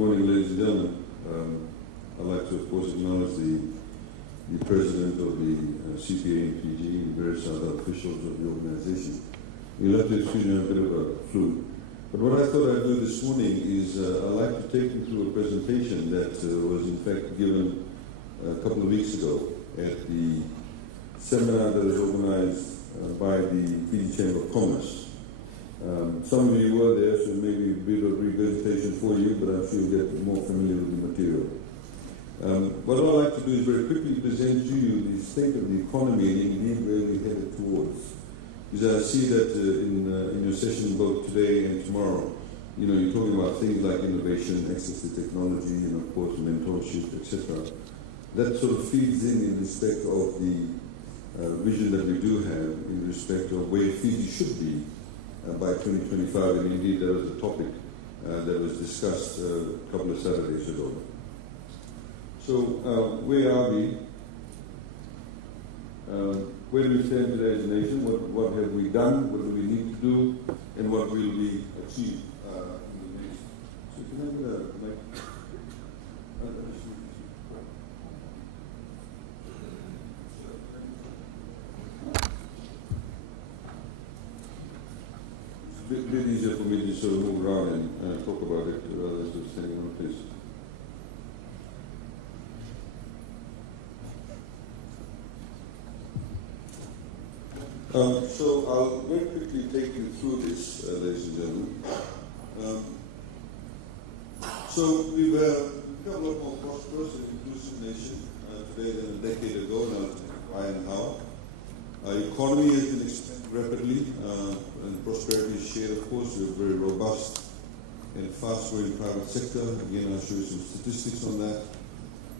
Good morning, ladies and gentlemen. I'd like to, of course, acknowledge the president of the CPA and PG and various other officials of the organization. You'll have to excuse me, I'm a bit of a flu. But what I thought I'd do this morning is I'd like to take you through a presentation that was in fact given a couple of weeks ago at the seminar that was organized by the Fiji Chamber of Commerce. Some of you were there, so maybe a bit of revisitation for you, but I'm sure you'll get more familiar with the material. What I'd like to do is very quickly present to you the state of the economy and indeed where we're headed towards. Because I see that in your session both today and tomorrow, you're talking about things like innovation, access to technology, and of course mentorship, etc. That sort of feeds in respect of the vision that we do have in respect of where Fiji should be by 2025, and indeed that was a topic that was discussed a couple of Saturdays ago. So where are we? Where do we stand today as a nation? What have we done? What do we need to do? And what will we achieve in the nation? So can I get a mic? It's a bit easier for me to sort of move around and talk about it rather than just standing in one place. So I'll very quickly take you through this, ladies and gentlemen. So we've become a lot more prosperous and inclusive nation today than a decade ago, and I'll tell you why and how. Our economy has been expanding rapidly, and prosperity is shared, of course. We have a very robust and fast-growing private sector. Again, I'll show you some statistics on that.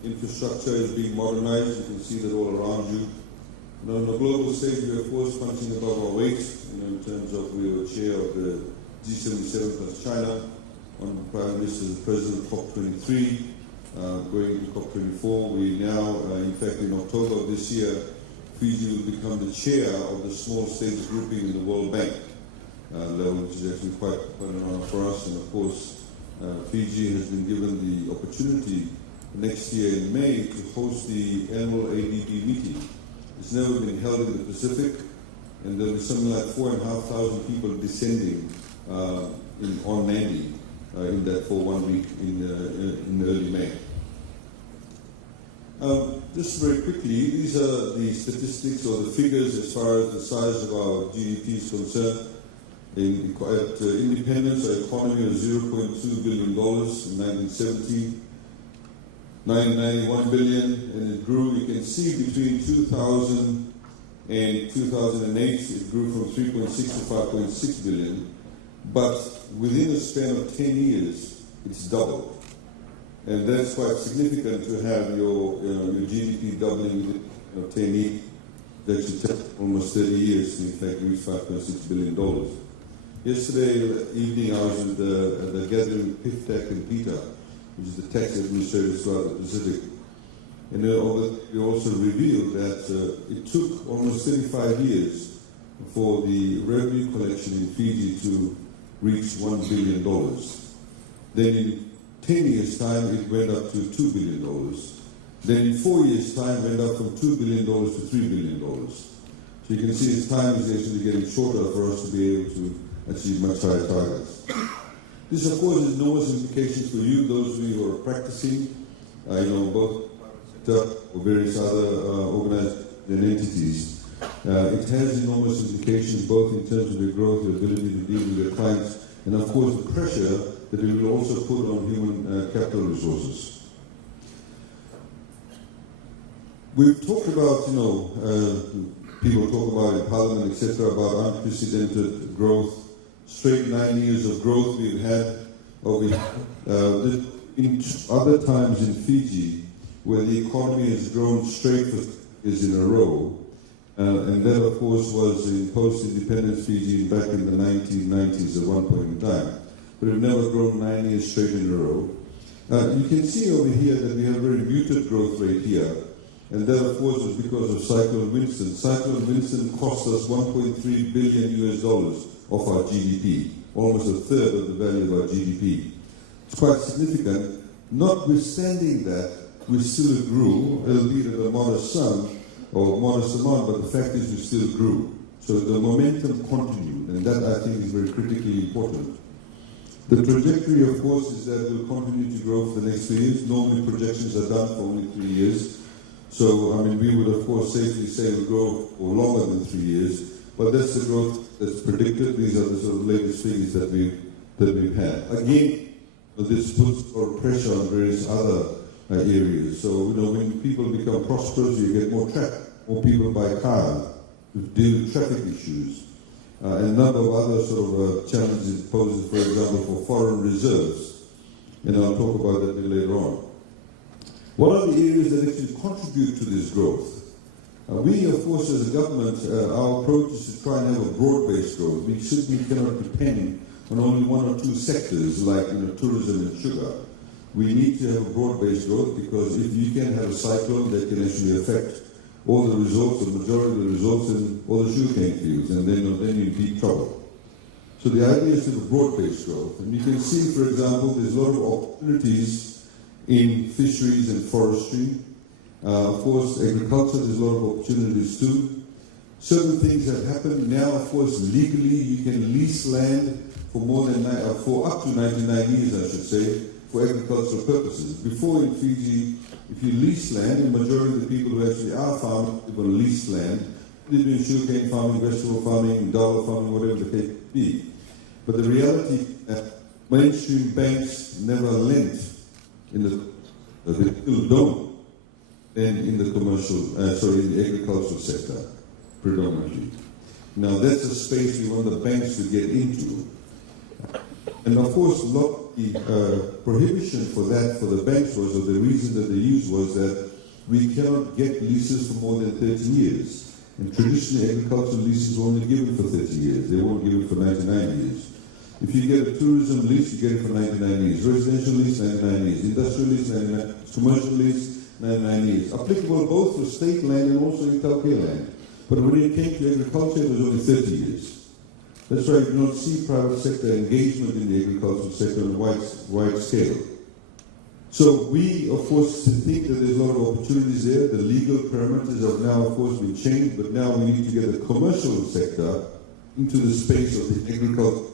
Infrastructure is being modernized. You can see that all around you. Now, on the global stage, we are, of course, punching above our weight, in terms of we were chair of the G77 plus China, on the Prime Minister and President COP23, going into COP24. We now, in fact, in October of this year, Fiji will become the chair of the small states grouping in the World Bank level, which is actually quite an honor for us. And of course, Fiji has been given the opportunity next year in May to host the annual ADB meeting. It's never been held in the Pacific, and there will be something like 4,500 people descending on Nadi in that for 1 week in early May. Just very quickly, these are the statistics or the figures as far as the size of our GDP is concerned. At independence, our economy was $0.2 billion in 1970. 991 billion, and it grew. You can see between 2000 and 2008, it grew from 3.6 to 5.6 billion. But within a span of 10 years, it's doubled. And that's quite significant to have your GDP doubling within 10 years. That should take almost 30 years to, in fact, reach $5.6 billion. Yesterday evening, I was at the gathering with PIFTAC and PETA, which is the tax administrators throughout the Pacific. And we also revealed that it took almost 35 years for the revenue collection in Fiji to reach $1 billion. Then in 10 years' time, it went up to $2 billion. Then in 4 years' time, it went up from $2 billion to $3 billion. So you can see its time is actually getting shorter for us to be able to achieve much higher targets. This, of course, has enormous implications for you, those of you who are practicing, both or various other organized entities. It has enormous implications both in terms of your growth, your ability to deal with your clients, and of course the pressure that it will also put on human capital resources. We've talked about, people talk about in Parliament, etc., about unprecedented growth. Straight 9 years of growth we've had. In other times in Fiji, where the economy has grown straight for years in a row, and that, of course, was in post-independence Fiji back in the 1990s at one point in time. But we've never grown 9 years straight in a row. You can see over here that we have a very muted growth rate here, and that, of course, was because of Cyclone Winston. Cyclone Winston cost us $1.3 billion of our GDP, almost a third of the value of our GDP. It's quite significant. Notwithstanding that, we still grew, albeit at a modest sum, or modest amount, but the fact is we still grew. So the momentum continued, and that I think is very critically important. The trajectory, of course, is that we'll continue to grow for the next 3 years. Normally projections are done for only 3 years. So, I mean, we would, of course, safely say we'll grow for longer than 3 years. But that's the growth that's predicted. These are the sort of latest figures that we've had. Again, this puts more pressure on various other areas. So, when people become prosperous, you get more traffic. More people buy cars to deal with traffic issues. And a number of other sort of challenges it poses, for example, for foreign reserves. And I'll talk about that a bit later on. What are the areas that actually contribute to this growth? We, of course, as a government, our approach is to try and have a broad-based growth. We certainly cannot depend on only one or two sectors like tourism and sugar. We need to have a broad-based growth because if you can have a cyclone that can actually affect all the resorts, the majority of the resorts in all the sugarcane fields, and then you're in deep trouble. So the idea is to have a broad-based growth. And you can see, for example, there's a lot of opportunities in fisheries and forestry. Of course, agriculture, there's a lot of opportunities too. Certain things have happened. Now, of course, legally, you can lease land for up to 99 years, I should say, for agricultural purposes. Before in Fiji, if you lease land, the majority of the people who actually are farming live on leased land. They're doing sugarcane farming, vegetable farming, dollar farming, whatever the case may be. But the reality is that mainstream banks never lent in they still don't lend in the in the agricultural sector, predominantly. Now that's a space we want the banks to get into. And of course, a lot of the prohibition for that for the banks was, or the reason that they used was that we cannot get leases for more than 30 years. And traditionally, agricultural leases were only given for 30 years. They won't give it for 99 years. If you get a tourism lease, you get it for 99 years. Residential lease, 99 years. Industrial lease, 99. Commercial lease, 99 years. Applicable both for state land and also in Tauke land. But when it came to agriculture, it was only 30 years. That's why you do not see private sector engagement in the agricultural sector on a wide scale. So we, of course, think that there's a lot of opportunities there. The legal parameters have now, of course, been changed, but now we need to get the commercial sector into the space of the agriculture.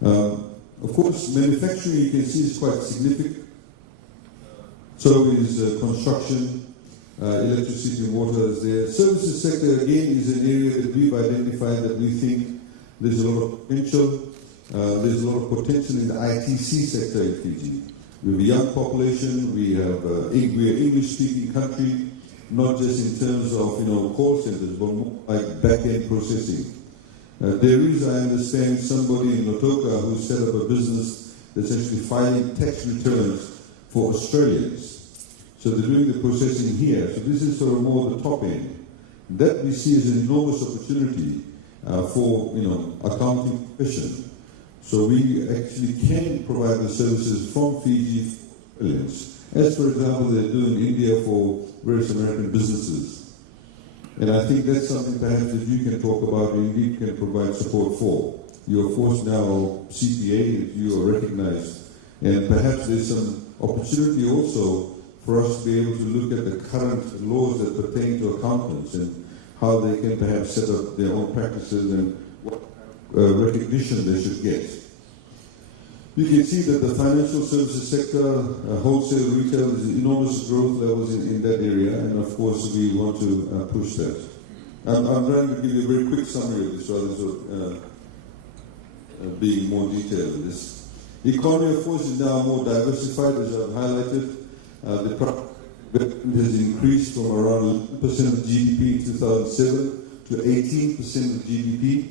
Of course, manufacturing, you can see, is quite significant. So is construction, electricity and water is there. Services sector, again, is an area that we've identified that we think there's a lot of potential. There's a lot of potential in the ITC sector in Fiji. We have a young population, we're an English-speaking country, not just in terms of call centers, but more like back-end processing. There is, I understand, somebody in Notoka who set up a business that's actually filing tax returns for Australians. So they're doing the processing here. So this is sort of more the top end. That we see as an enormous opportunity for accounting profession. So we actually can provide the services from Fiji for Australians, as for example they do in India for various American businesses. And I think that's something perhaps that you can talk about and indeed can provide support for. You're of course now CPA, if you are recognized. And perhaps there's some opportunity also for us to be able to look at the current laws that pertain to accountants and how they can perhaps set up their own practices and what recognition they should get. You can see that the financial services sector, wholesale, retail, is enormous growth levels in that area, and of course we want to push that. I'm trying to give you a very quick summary of this rather than being more detailed in this. The economy, of course, is now more diversified, as I've highlighted. The private investment has increased from around 11% of GDP in 2007 to 18% of GDP,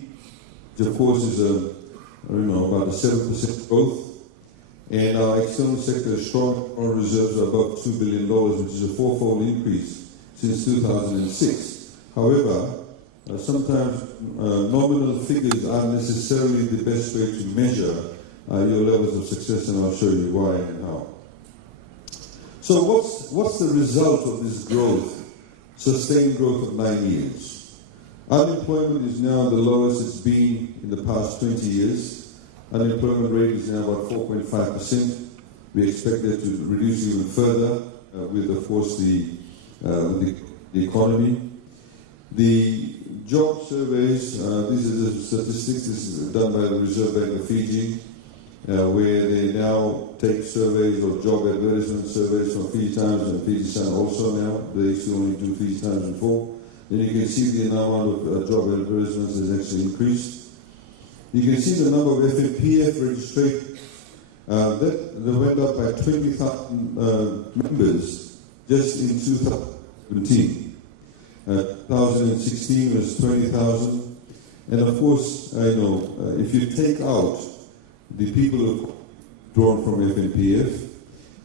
which of course is about a 7% growth. And our external sector is strong. Our reserves are above $2 billion, which is a fourfold increase since 2006. However, sometimes nominal figures aren't necessarily the best way to measure your levels of success, and I'll show you why and how. So what's the result of this growth, sustained growth of 9 years? Unemployment is now the lowest it's been in the past 20 years. Unemployment rate is now about 4.5%. We expect that to reduce even further with, of course, the economy. The job surveys, these are the statistics. This is done by the Reserve Bank of Fiji, where they now take surveys or job advertisement surveys from Fiji Times and Fiji Sun also now. They used to only do Fiji Times before. Then you can see the amount of job advertisements has actually increased. You can see the number of FNPF registrations that went up by 20,000 members just in 2017. 2016 was 20,000. And of course, if you take out the people who've drawn from FNPF,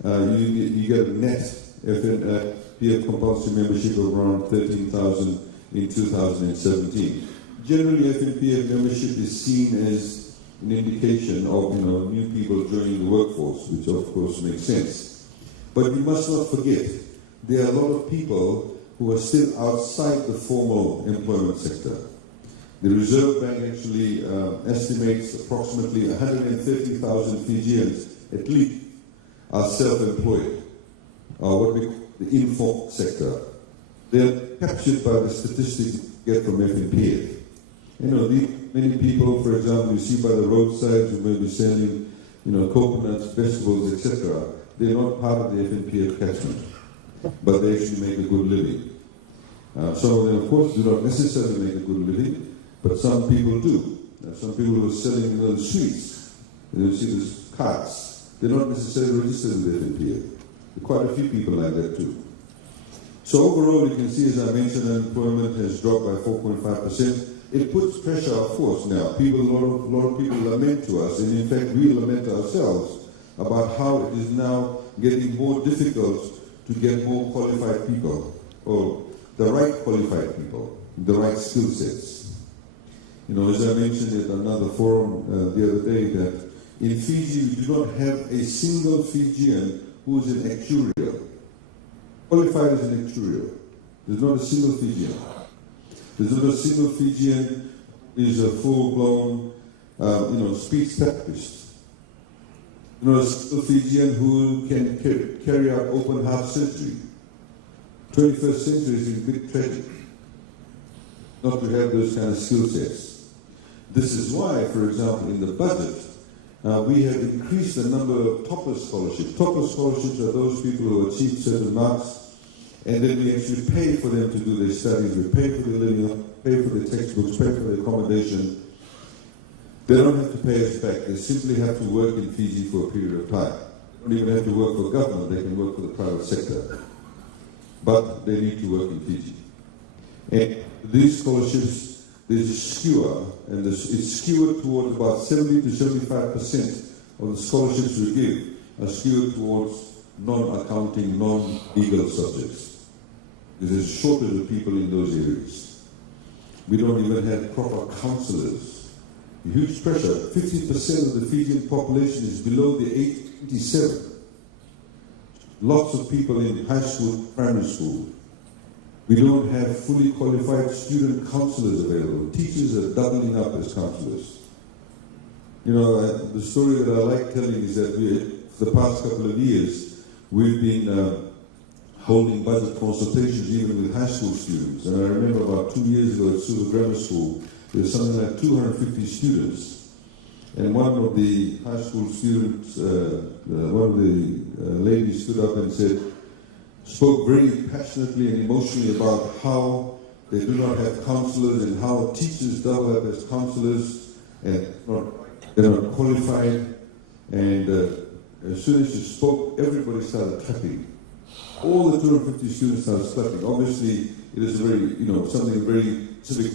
you get a net FNPF compulsory membership of around 13,000 in 2017. Generally, FNPF membership is seen as an indication of new people joining the workforce, which of course makes sense. But we must not forget there are a lot of people who are still outside the formal employment sector. The Reserve Bank actually estimates approximately 130,000 Fijians at least are self-employed, what we call the informal sector. They're captured by the statistics you get from FNPF. Many people, for example, you see by the roadsides who may be selling, coconuts, vegetables, etc. They're not part of the FNPF catchment, but they actually make a good living. Some of them, of course, do not necessarily make a good living, but some people do. Some people who are selling the streets, you see these carts, they're not necessarily registered with the FNPF. There are quite a few people like that too. So overall, you can see, as I mentioned, unemployment has dropped by 4.5%. It puts pressure, of course, now. A lot of people lament to us, and in fact we lament ourselves about how it is now getting more difficult to get more qualified people, or the right qualified people, the right skill sets. As I mentioned at another forum the other day, that in Fiji we do not have a single Fijian who is an actuarial. Qualified as an actuarial. There's not a single Fijian. There's not a single Fijian who is a full-blown, speech therapist. A single Fijian who can carry out open-heart surgery. 21st century is in big trouble not to have those kind of skill sets. This is why, for example, in the budget, we have increased the number of topper scholarships. Topper scholarships are those people who achieve certain marks, and then we actually pay for them to do their studies. We pay for their living, pay for their textbooks, pay for their accommodation. They don't have to pay us back. They simply have to work in Fiji for a period of time. They don't even have to work for government. They can work for the private sector. But they need to work in Fiji. And these scholarships, there's a skewer, and it's skewed towards about 70 to 75% of the scholarships we give are skewed towards non-accounting, non-legal subjects. There's a shortage of people in those areas. We don't even have proper counselors. Huge pressure. 50% of the Fijian population is below the age of 27. Lots of people in high school, primary school. We don't have fully qualified student counselors available. Teachers are doubling up as counselors. The story that I like telling is that for the past couple of years, we've been holding budget consultations even with high school students. And I remember about 2 years ago at Suva Grammar School, there was something like 250 students. And one of the high school students, one of the ladies stood up and spoke very passionately and emotionally about how they do not have counselors and how teachers double up as counselors and they're not qualified. And as soon as she spoke, everybody started clapping. All the 250 students started clapping. Obviously, it is something very civic.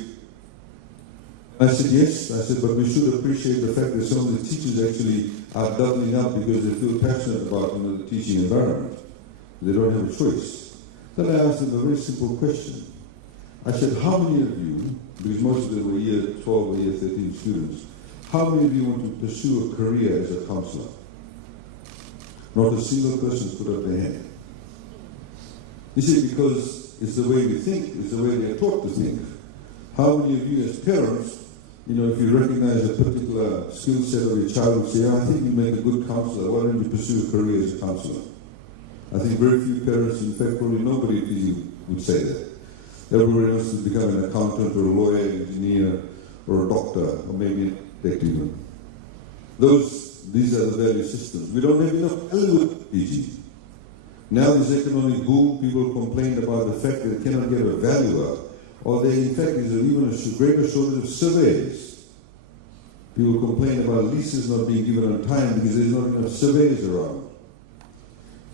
I said, yes. I said, but we should appreciate the fact that some of the teachers actually are doubling up because they feel passionate about the teaching environment. They don't have a choice. Then I asked them a very simple question. I said, how many of you, because most of them were year 12 or year 13 students, how many of you want to pursue a career as a counselor? Not a single person put up their hand. You see, because it's the way we think, it's the way they are taught to think. How many of you as parents if you recognize a particular skill set of your child, say, I think you make a good counselor, why don't you pursue a career as a counselor? I think very few parents, in fact probably nobody would say that. Everybody wants to become an accountant or a lawyer, engineer, or a doctor, or maybe an architect even. These are the value systems. We don't have enough value with PG. Now this economic boom, people complain about the fact that they cannot get a valuer, or there in fact is even a greater shortage of surveyors. People complain about leases not being given on time because there's not enough surveyors around.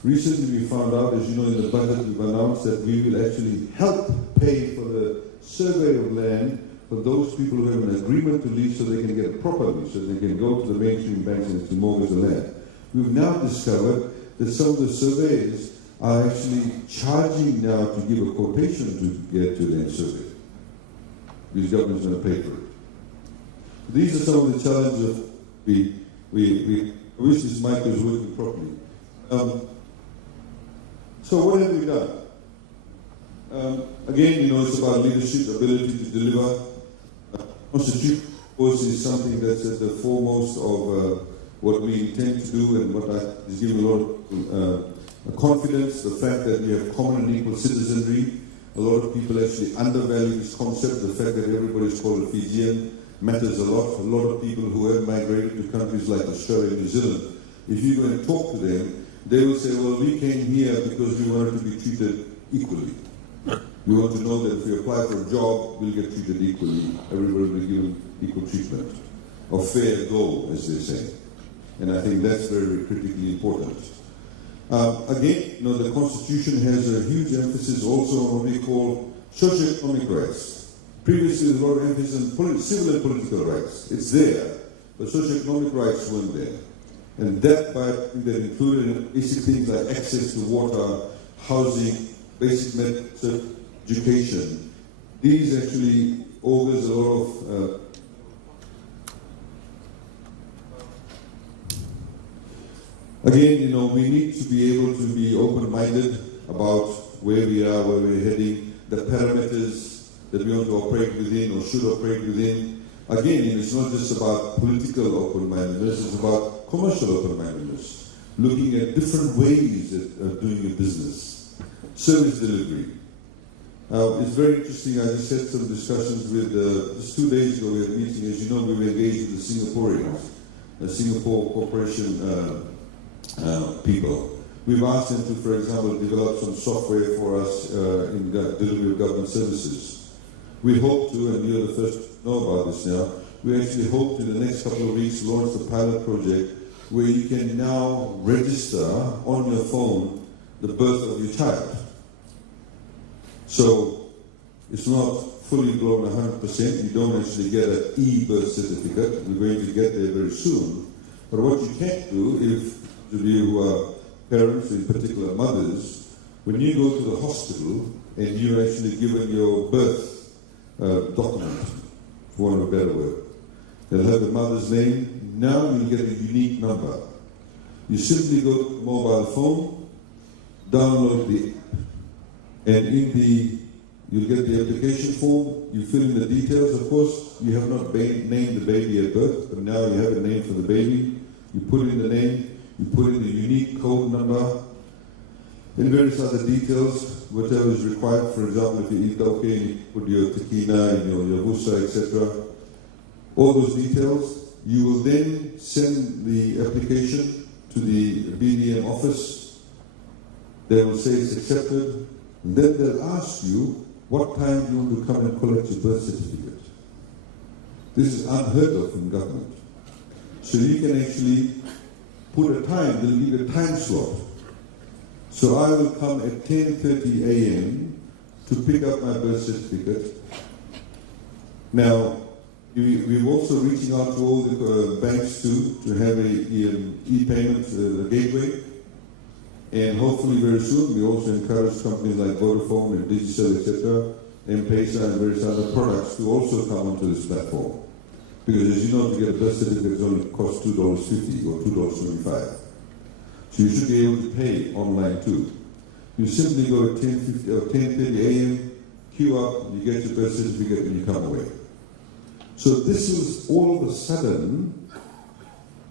Recently we found out, as you know, in the budget we've announced that we will actually help pay for the survey of land for those people who have an agreement to lease so they can get a proper lease, so they can go to the mainstream banks and to mortgage the land. We've now discovered that some of the surveyors are actually charging now to give a quotation to get to land survey. Because the government's going to pay for it. These are some of the challenges we wish this mic was working properly. So what have we done? Again, it's about leadership, ability to deliver. Constitution, of course, is something that's at the foremost of what we intend to do and what is giving a lot of confidence. The fact that we have common and equal citizenry. A lot of people actually undervalue this concept. The fact that everybody is called a Fijian matters a lot. A lot of people who have migrated to countries like Australia and New Zealand, if you go and talk to them, they will say, well, we came here because we wanted to be treated equally. We want to know that if we apply for a job, we'll get treated equally. Everybody will be given equal treatment, or fair go, as they say. And I think that's very, very critically important. Again, the Constitution has a huge emphasis also on what we call socio-economic rights. Previously, there was a lot of emphasis on civil and political rights. It's there, but socio-economic rights weren't there. And that included basic things like access to water, housing, basic medical education. These actually augurs a lot of again, we need to be able to be open-minded about where we are, where we're heading, the parameters that we want to operate within or should operate within. Again, it's not just about political open-mindedness, it's about commercial open-mindedness, looking at different ways of doing a business. Service delivery. It's very interesting. I just had some discussions with, just 2 days ago we had a meeting. As you know, we were engaged with the Singaporeans, the Singapore Corporation people. We've asked them to, for example, develop some software for us in the delivery of government services. We hope to, and you're the first to know about this now, we actually hope to in the next couple of weeks launch the pilot project where you can now register on your phone the birth of your child. So it's not fully blown 100%. You don't actually get an e-birth certificate. We're going to get there very soon. But what you can do, if to you who are parents, in particular mothers, when you go to the hospital and you're actually given your birth document, for want of a better word, they'll have the mother's name. Now you get a unique number. You simply go to the mobile phone, download the app, and you'll get the application form, you fill in the details. Of course, you have not named the baby at birth, but now you have a name for the baby. You put in the name, you put in the unique code number, and various other details, whatever is required. For example, if you eat okay, you put your tequila and your wusa, etc. All those details. You will then send the application to the BDM office. They will say it's accepted. And then they'll ask you what time you want to come and collect your birth certificate. This is unheard of in government. So you can actually put a time, they'll give you a time slot. So I will come at 10:30 a.m. to pick up my birth certificate. Now, we're also reaching out to all the banks to have an e-payment gateway. And hopefully very soon, we also encourage companies like Vodafone and Digicel, etc., M-Pesa and various other products to also come onto this platform. Because as you know, to get a birth certificate only costs $2.50 or $2.25. So you should be able to pay online too. You simply go at 10:30 a.m., queue up, you get your birth certificate and you come away. So this was all of a sudden,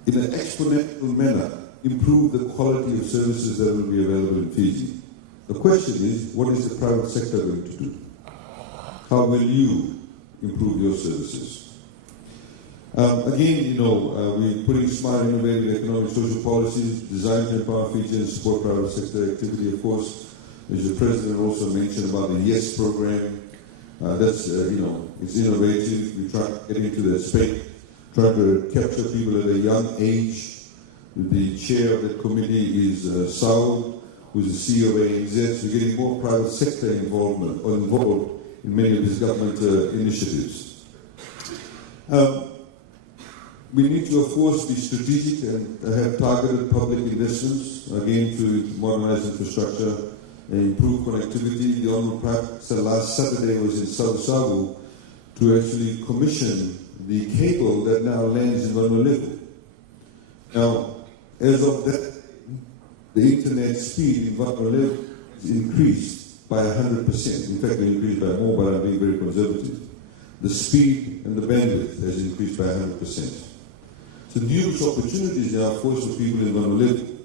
in an exponential manner, improve the quality of services that will be available in Fiji. The question is, what is the private sector going to do? How will you improve your services? Again, we're putting smart, innovative economic social policies designed to empower Fiji and support private sector activity, of course. As the President also mentioned about the YES program, that's, it's innovative. We try to get into that space, try to capture people at a young age. The chair of that committee is Saul, who's the CEO of ANZ. So we're getting more private sector involved in many of these government initiatives. We need to, of course, be strategic and have targeted public investments, again, to modernize infrastructure and improve connectivity. The Honourable Prime Minister last Saturday was in South Savu to actually commission the cable that now lands in Vanuatu. Now, as of that, the internet speed in Vanuatu is increased by 100%. In fact, it increased by more, but I'm being very conservative. The speed and the bandwidth has increased by 100%. So numerous opportunities now, of course, for people in Vanuatu.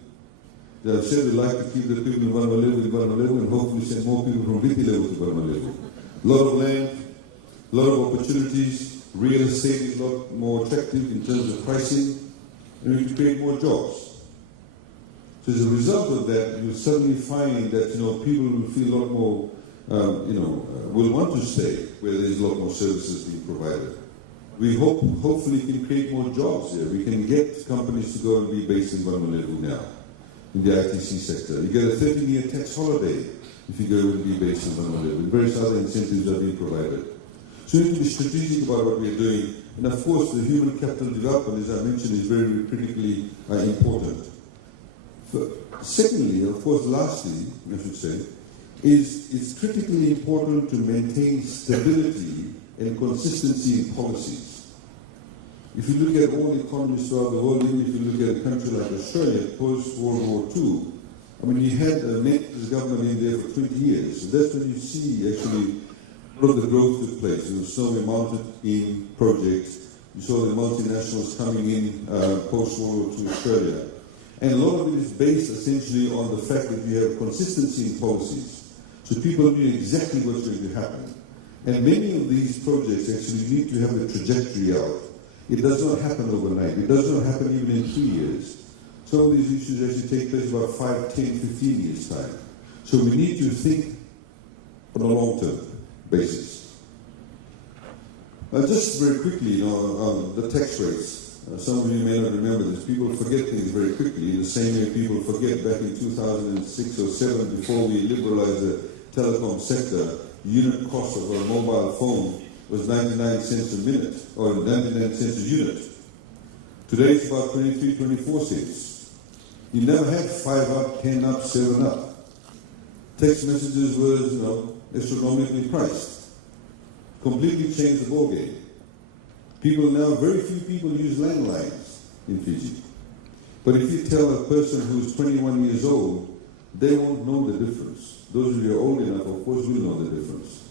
As I've said, we'd like to keep the people in Vanuatu and hopefully send more people from Viti level to Vanuatu. A lot of land, a lot of opportunities. Real estate is a lot more attractive in terms of pricing, and we can create more jobs. So as a result of that, you'll suddenly find that people will feel a lot more, will want to stay where there's a lot more services being provided. We hopefully can create more jobs here. We can get companies to go and be based in Vanuatu now, in the ITC sector. You get a 13-year tax holiday if you go and be based in Vanuatu. And various other incentives are being provided. So we need to be strategic about what we're doing. And of course, the human capital development, as I mentioned, is very critically important. Secondly, of course, lastly, I should say, is it's critically important to maintain stability and consistency in policies. If you look at all economies throughout the world, even if you look at a country like Australia, post-World War II, you had a Native government in there for 20 years. So that's when you see, actually, a lot of the growth took place. There was Snowy Mountain in projects. You saw the multinationals coming in post-World War II Australia. And a lot of it is based essentially on the fact that we have consistency in policies. So people knew exactly what's going to happen. And many of these projects actually need to have a trajectory out. It does not happen overnight. It does not happen even in 3 years. Some of these issues actually take place about 5, 10, 15 years' time. So we need to think on a long-term basis. Just very quickly, the tax rates. Some of you may not remember this. People forget things very quickly, in the same way people forget back in 2006 or 7, before we liberalized the telecom sector, unit cost of a mobile phone was 99 cents a minute, or 99 cents a unit. Today it's about 23, 24 cents. You never had 5 up, 10 up, 7 up. Text messages were, astronomically priced. Completely changed the ballgame. People now, very few people use landlines in Fiji. But if you tell a person who's 21 years old, they won't know the difference. Those of you who are old enough, of course, will know the difference.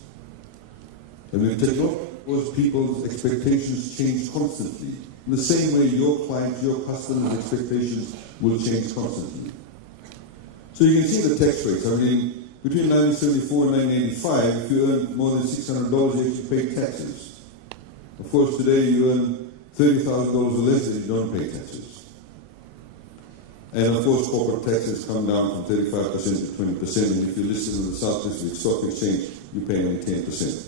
And when technology, people's expectations change constantly. In the same way, your clients, your customers' expectations will change constantly. So you can see the tax rates. Between 1974 and 1985, if you earn more than $600, you have to pay taxes. Of course, today you earn $30,000 or less and you don't pay taxes. And of course, corporate taxes come down from 35% to 20%. And if you listen to the South Pacific Stock Exchange, you pay only 10%.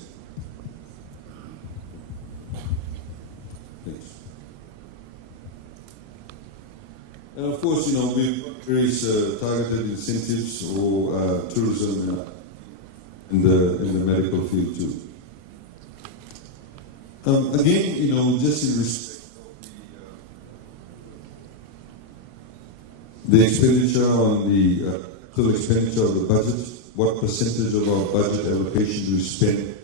And of course, we've got various targeted incentives for tourism in the medical field too. Again, just in respect of the expenditure on the total expenditure of the budget, what percentage of our budget allocation do we spend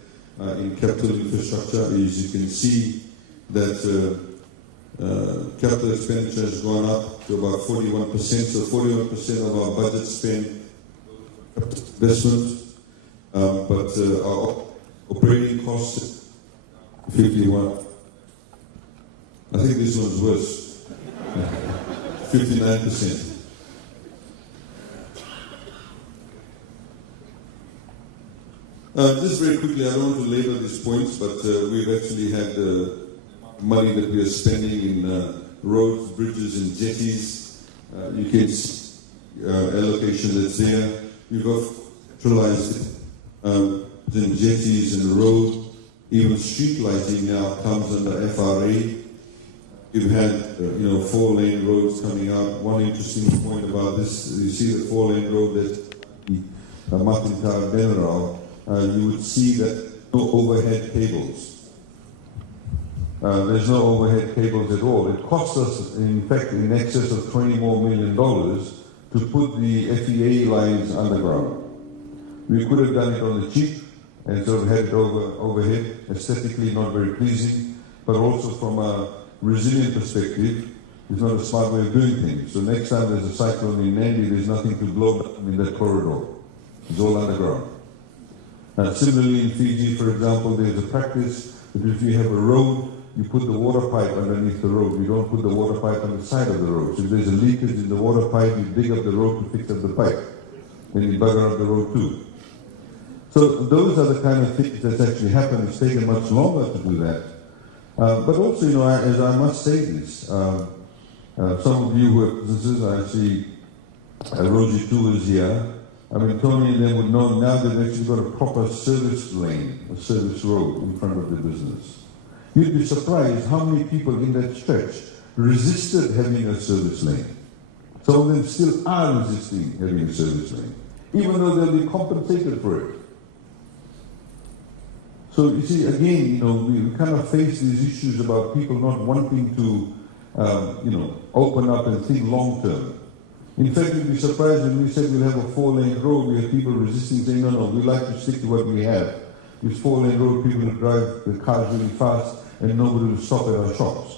in capital infrastructure? As you can see that capital expenditure has gone up to about 41%, so 41% of our budget spend investment, but our operating costs 51. I think this one's worse. 59%. Just very quickly, I don't want to labor these points, but we've actually had money that we are spending in roads, bridges, and jetties. You can see allocation that's there. We've got centralized in jetties and the road. Even street lighting now comes under FRA. We've had 4-lane roads coming out. One interesting point about this, you see the 4-lane road that Matintar Benarau, you would see that no overhead cables. There's no overhead cables at all. It cost us, in fact, in excess of $20 million more to put the FEA lines underground. We could have done it on the cheap and sort of had it overhead, aesthetically not very pleasing, but also from a resilient perspective, it's not a smart way of doing things. So next time there's a cyclone in Nandi, there's nothing to blow up in that corridor. It's all underground. Similarly in Fiji, for example, there's a practice that if you have a road, you put the water pipe underneath the road. You don't put the water pipe on the side of the road. So if there's a leakage in the water pipe, you dig up the road to fix up the pipe. Then you bugger up the road too. So those are the kind of things that's actually happened. It's taken much longer to do that. But also, as I must say this, some of you who have businesses, I see Rosie too is here. I mean, Tony and them would know now they've actually got a proper service lane, a service road in front of the business. You'd be surprised how many people in that stretch resisted having a service lane. Some of them still are resisting having a service lane, even though they'll be compensated for it. So you see, again, we kind of face these issues about people not wanting to, open up and think long term. In fact, you'd be surprised when we said we'll have a 4-lane road, we have people resisting, saying, no, we like to stick to what we have. This 4-lane road, people will drive the cars really fast and nobody will stop at our shops.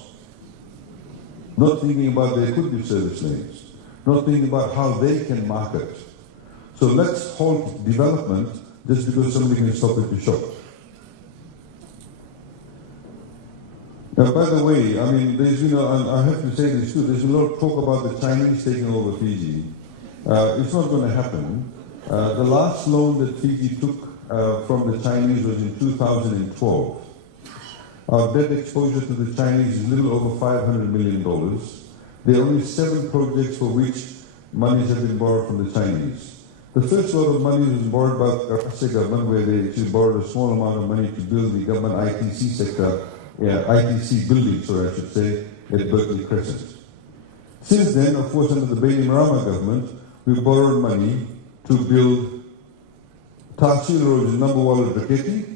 Not thinking about there could be service lanes. Not thinking about how they can market. So let's halt development just because somebody can stop at the shop. Now, by the way, I mean, there's, I have to say this too, there's a lot of talk about the Chinese taking over Fiji. It's not going to happen. The last loan that Fiji took from the Chinese was in 2012. Our debt exposure to the Chinese is a little over $500 million. There are only 7 projects for which monies have been borrowed from the Chinese. The first lot of money was borrowed by the Rasa government, where they actually borrowed a small amount of money to build the government ITC sector. ITC building, I should say, at Berkeley Crescent. Since then, of course, under the Bainimarama government, we borrowed money to build Tahsil Road in Nambuwala Raketi,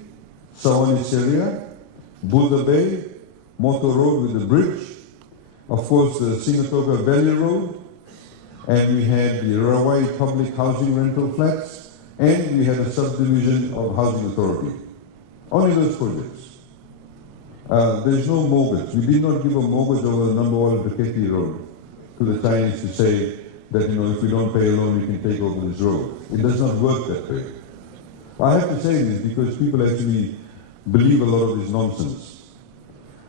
Sawani Seria, Buddha Bay, Motor Road with the bridge, of course, the Singatoka Valley Road, and we had the Rawai Public Housing Rental Flats, and we had a subdivision of Housing Authority. Only those projects. There's no mortgage. We did not give a mortgage over the Nambuwala Raketi Road to the Chinese to say that, if we don't pay a loan, we can take over this road. It does not work that way. I have to say this because people actually believe a lot of this nonsense.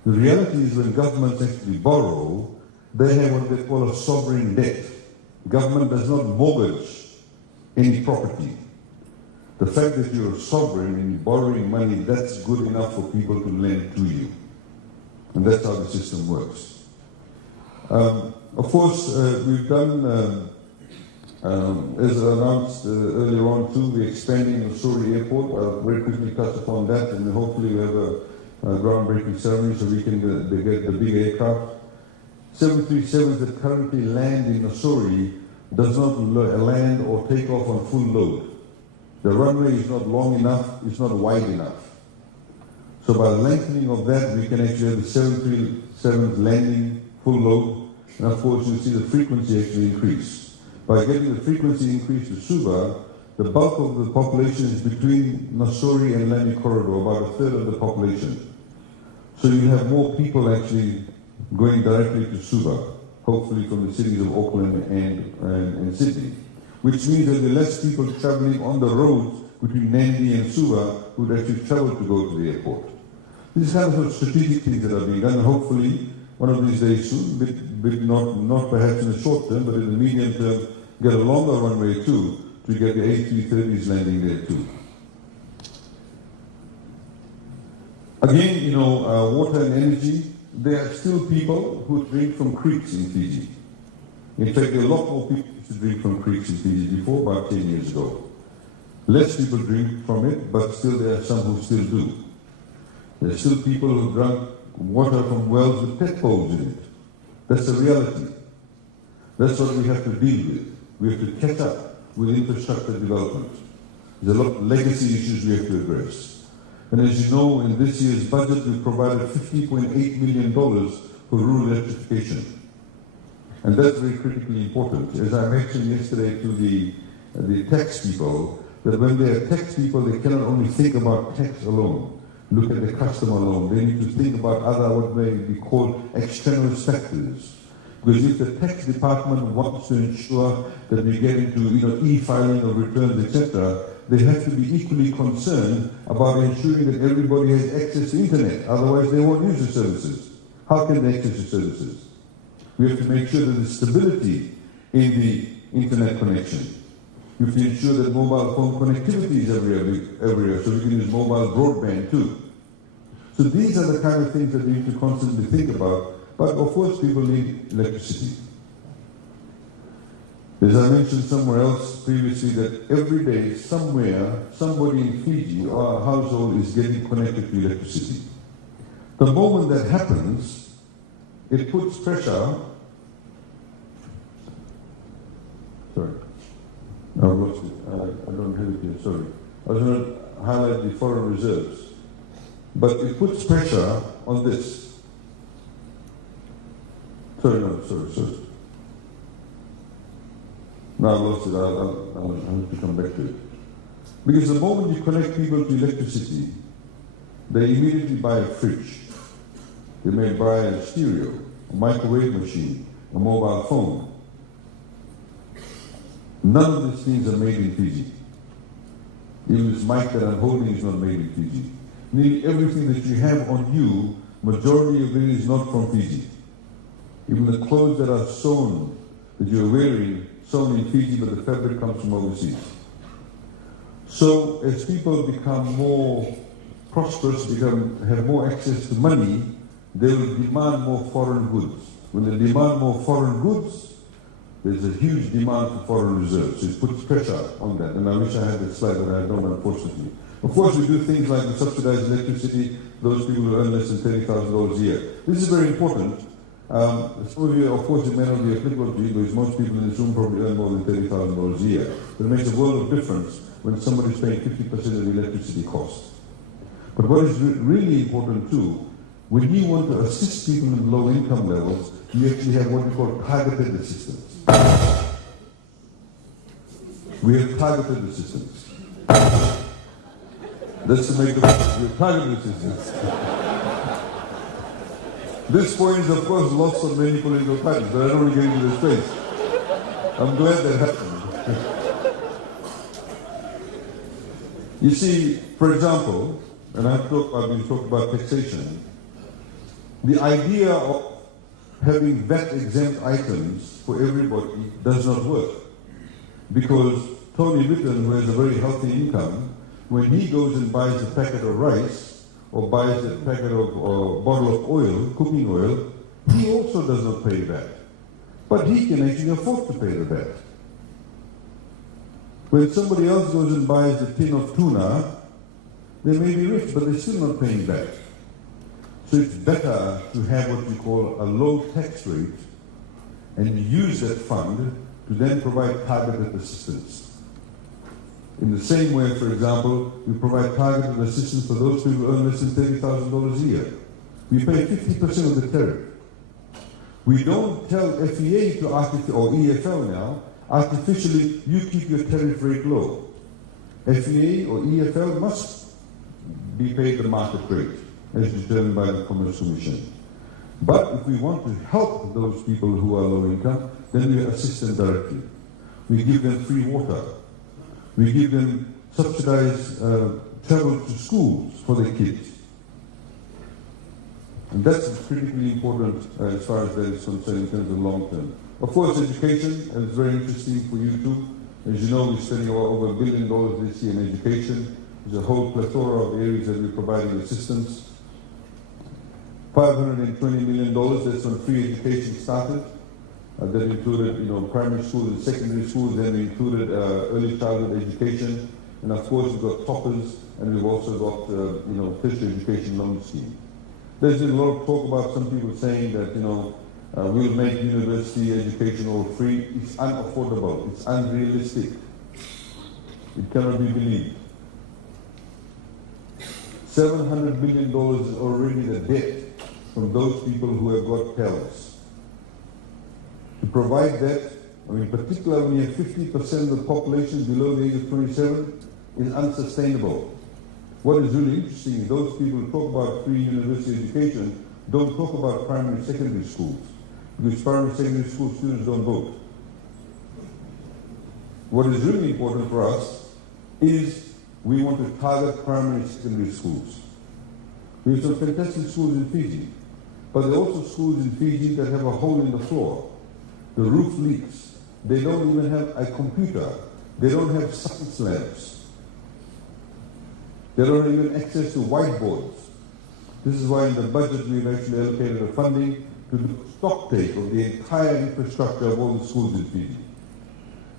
The reality is when governments actually borrow, they have what they call a sovereign debt. Government does not mortgage any property. The fact that you're a sovereign and you're borrowing money, that's good enough for people to lend to you. And that's how the system works. Of course, we've done, as announced earlier on too, we're expanding the Suri Airport. I'll very quickly touch upon that, and hopefully we have a groundbreaking ceremony so we can get the big aircraft. 737s that currently land in Nassori does not land or take off on full load. The runway is not long enough, it's not wide enough. So by lengthening of that, we can actually have the 737s landing full load, and of course you'll see the frequency actually increase. By getting the frequency increase to Suva, the bulk of the population is between Nassori and Lani Corridor, about 1/3 of the population. So you have more people actually going directly to Suva, hopefully from the cities of Auckland and Sydney. Which means there'll be less people traveling on the roads between Nandi and Suva who would actually travel to go to the airport. These kind of strategic things that are being done, and hopefully one of these days soon, not perhaps in the short term, but in the medium term, get a longer runway too, to get the A330s landing there too. Again, you know, water and energy, there are still people who drink from creeks in Fiji. In fact, there are a lot more people who used to drink from creeks in Fiji before, about 10 years ago. Less people drink from it, but still there are some who still do. There are still people who drink water from wells with tadpoles in it. That's a reality. That's what we have to deal with. We have to catch up with infrastructure development. There's a lot of legacy issues we have to address. And as you know, in this year's budget, we've provided $50.8 million for rural electrification. And that's very critically important. As I mentioned yesterday to the tax people, that when they are tax people, they cannot only think about tax alone, look at the customer alone. They need to think about other, what may be called external factors. Because if the tax department wants to ensure that we get into, you know, e-filing of returns, etc., they have to be equally concerned about ensuring that everybody has access to internet. Otherwise, they won't use the services. How can they access the services? We have to make sure that there's stability in the internet connection. We have to ensure that mobile phone connectivity is everywhere, so we can use mobile broadband too. So these are the kind of things that we need to constantly think about. But of course, people need electricity. As I mentioned somewhere else previously, that every day, somewhere, somebody in Fiji or a household is getting connected to electricity. The moment that happens, it puts pressure. Sorry, I've lost it. I don't have it here, sorry. I was going to highlight the foreign reserves. But it puts pressure on this. Sorry. No, I've lost it. I'll have to come back to it. Because the moment you connect people to electricity, they immediately buy a fridge. They may buy a stereo, a microwave machine, a mobile phone. None of these things are made in Fiji. Even this mic that I'm holding is not made in Fiji. Nearly everything that you have on you, majority of it is not from Fiji. Even the clothes that are sewn, that you're wearing, sewn in Fiji, but the fabric comes from overseas. So as people become more prosperous, have more access to money, they will demand more foreign goods. When they demand more foreign goods, there's a huge demand for foreign reserves. So it puts pressure on that. And I wish I had that slide, but I don't, unfortunately. Of course, we do things like the subsidized electricity, those people who earn less than $30,000 a year. This is very important. Some of you, of course, it may not be applicable to you, because most people in this room probably earn more than $30,000 a year. But it makes a world of difference when somebody's paying 50% of the electricity cost. But what is really important too, when you want to assist people in low income levels, you actually have what we call targeted assistance. We have targeted assistance. That's to make the targeted assistance. This point is, of course, lost on many political parties, but I don't want to get into this space. I'm glad that happened. You see, for example, and I've been talking about taxation, the idea of having VAT-exempt items for everybody does not work. Because Tony Whitten, who has a very healthy income, when he goes and buys a packet of rice, or buys a packet of or bottle of oil, cooking oil, he also does not pay VAT. But he can actually afford to pay the VAT. When somebody else goes and buys a tin of tuna, they may be rich, but they're still not paying VAT. So it's better to have what we call a low tax rate and use that fund to then provide targeted assistance. In the same way, for example, we provide targeted assistance for those people who earn less than $30,000 a year. We pay 50% of the tariff. We don't tell FEA to or EFL now, artificially, you keep your tariff rate low. FEA or EFL must be paid the market rate, as determined by the Commerce Commission. But if we want to help those people who are low income, then we assist them directly. We give them free water. We give them subsidized travel to schools for their kids. And that's critically important as far as that is concerned in terms of long term. Of course, education is very interesting for you too. As you know, we're spending over $1 billion this year in education. There's a whole plethora of areas that we're providing assistance. $520 million, that's when free education started. That included, primary schools and secondary schools. Then we included early childhood education, and of course we've got toppers, and we've also got, tertiary education loan scheme. There's been a lot of talk about some people saying that, we'll make university education all free. It's unaffordable. It's unrealistic. It cannot be believed. $700 billion is already the debt from those people who have got Pels. To provide that, particularly when you have 50% of the population below the age of 27, is unsustainable. What is really interesting is those people who talk about free university education don't talk about primary and secondary schools, because primary and secondary school students don't vote. What is really important for us is we want to target primary and secondary schools. We have some fantastic schools in Fiji, but there are also schools in Fiji that have a hole in the floor. The roof leaks. They don't even have a computer. They don't have science labs. They don't have even access to whiteboards. This is why in the budget we've actually allocated the funding to do a stock take of the entire infrastructure of all the schools in Fiji.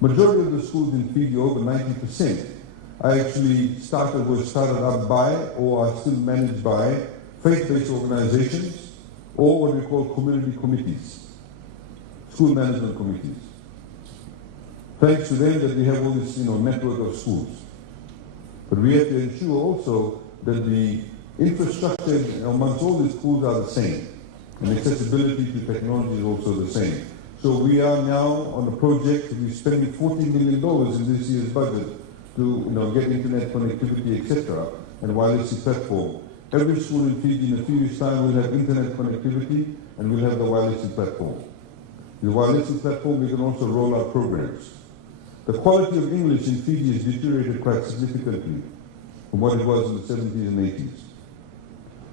Majority of the schools in Fiji, over 90%, were started up by or are still managed by faith-based organizations or what we call community committees, school management committees. Thanks to them that we have all this network of schools. But we have to ensure also that the infrastructure amongst all these schools are the same. And accessibility to technology is also the same. So we are now on a project, we're spending $40 million in this year's budget to get internet connectivity, etc., and wireless platform. Every school in Fiji in a few years' time will have internet connectivity and will have the wireless platform. The wireless platform, we can also roll out programs. The quality of English in Fiji has deteriorated quite significantly from what it was in the 70s and 80s.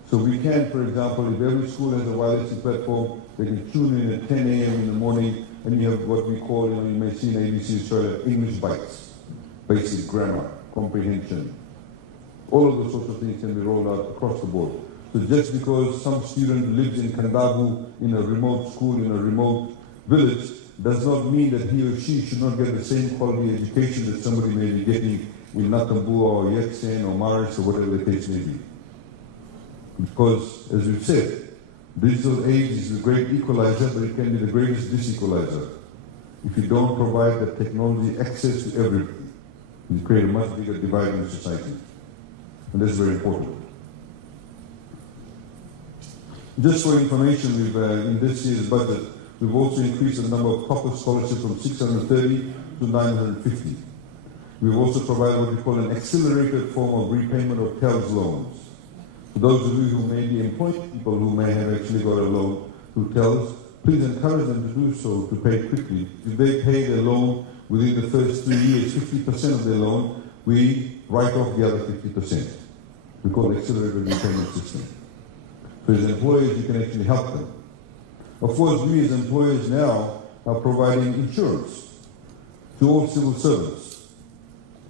So we can, for example, if every school has a wireless platform, they can tune in at 10 a.m. in the morning, and you have what we call, you may see in ABC Australia, English bites, basic grammar, comprehension. All of those sorts of things can be rolled out across the board. So just because some student lives in Kandavu, in a remote school, in a remote village, does not mean that he or she should not get the same quality education that somebody may be getting in Nakambua or Yeksen or Maris or whatever the case may be. Because, as we've said, digital age is the great equalizer, but it can be the greatest disequalizer. If you don't provide the technology access to everybody, you create a much bigger divide in society. And that's very important. Just for information, we've in this year's budget, we've also increased the number of Topper scholarships from 630 to 950. We've also provided what we call an accelerated form of repayment of TELS loans. For those of you who may be employed people who may have actually got a loan through TELS, please encourage them to do so, to pay quickly. If they pay their loan within the first 3 years, 50% of their loan, we write off the other 50%. We call it accelerated repayment system. So as employers, you can actually help them. Of course, we as employers now are providing insurance to all civil servants.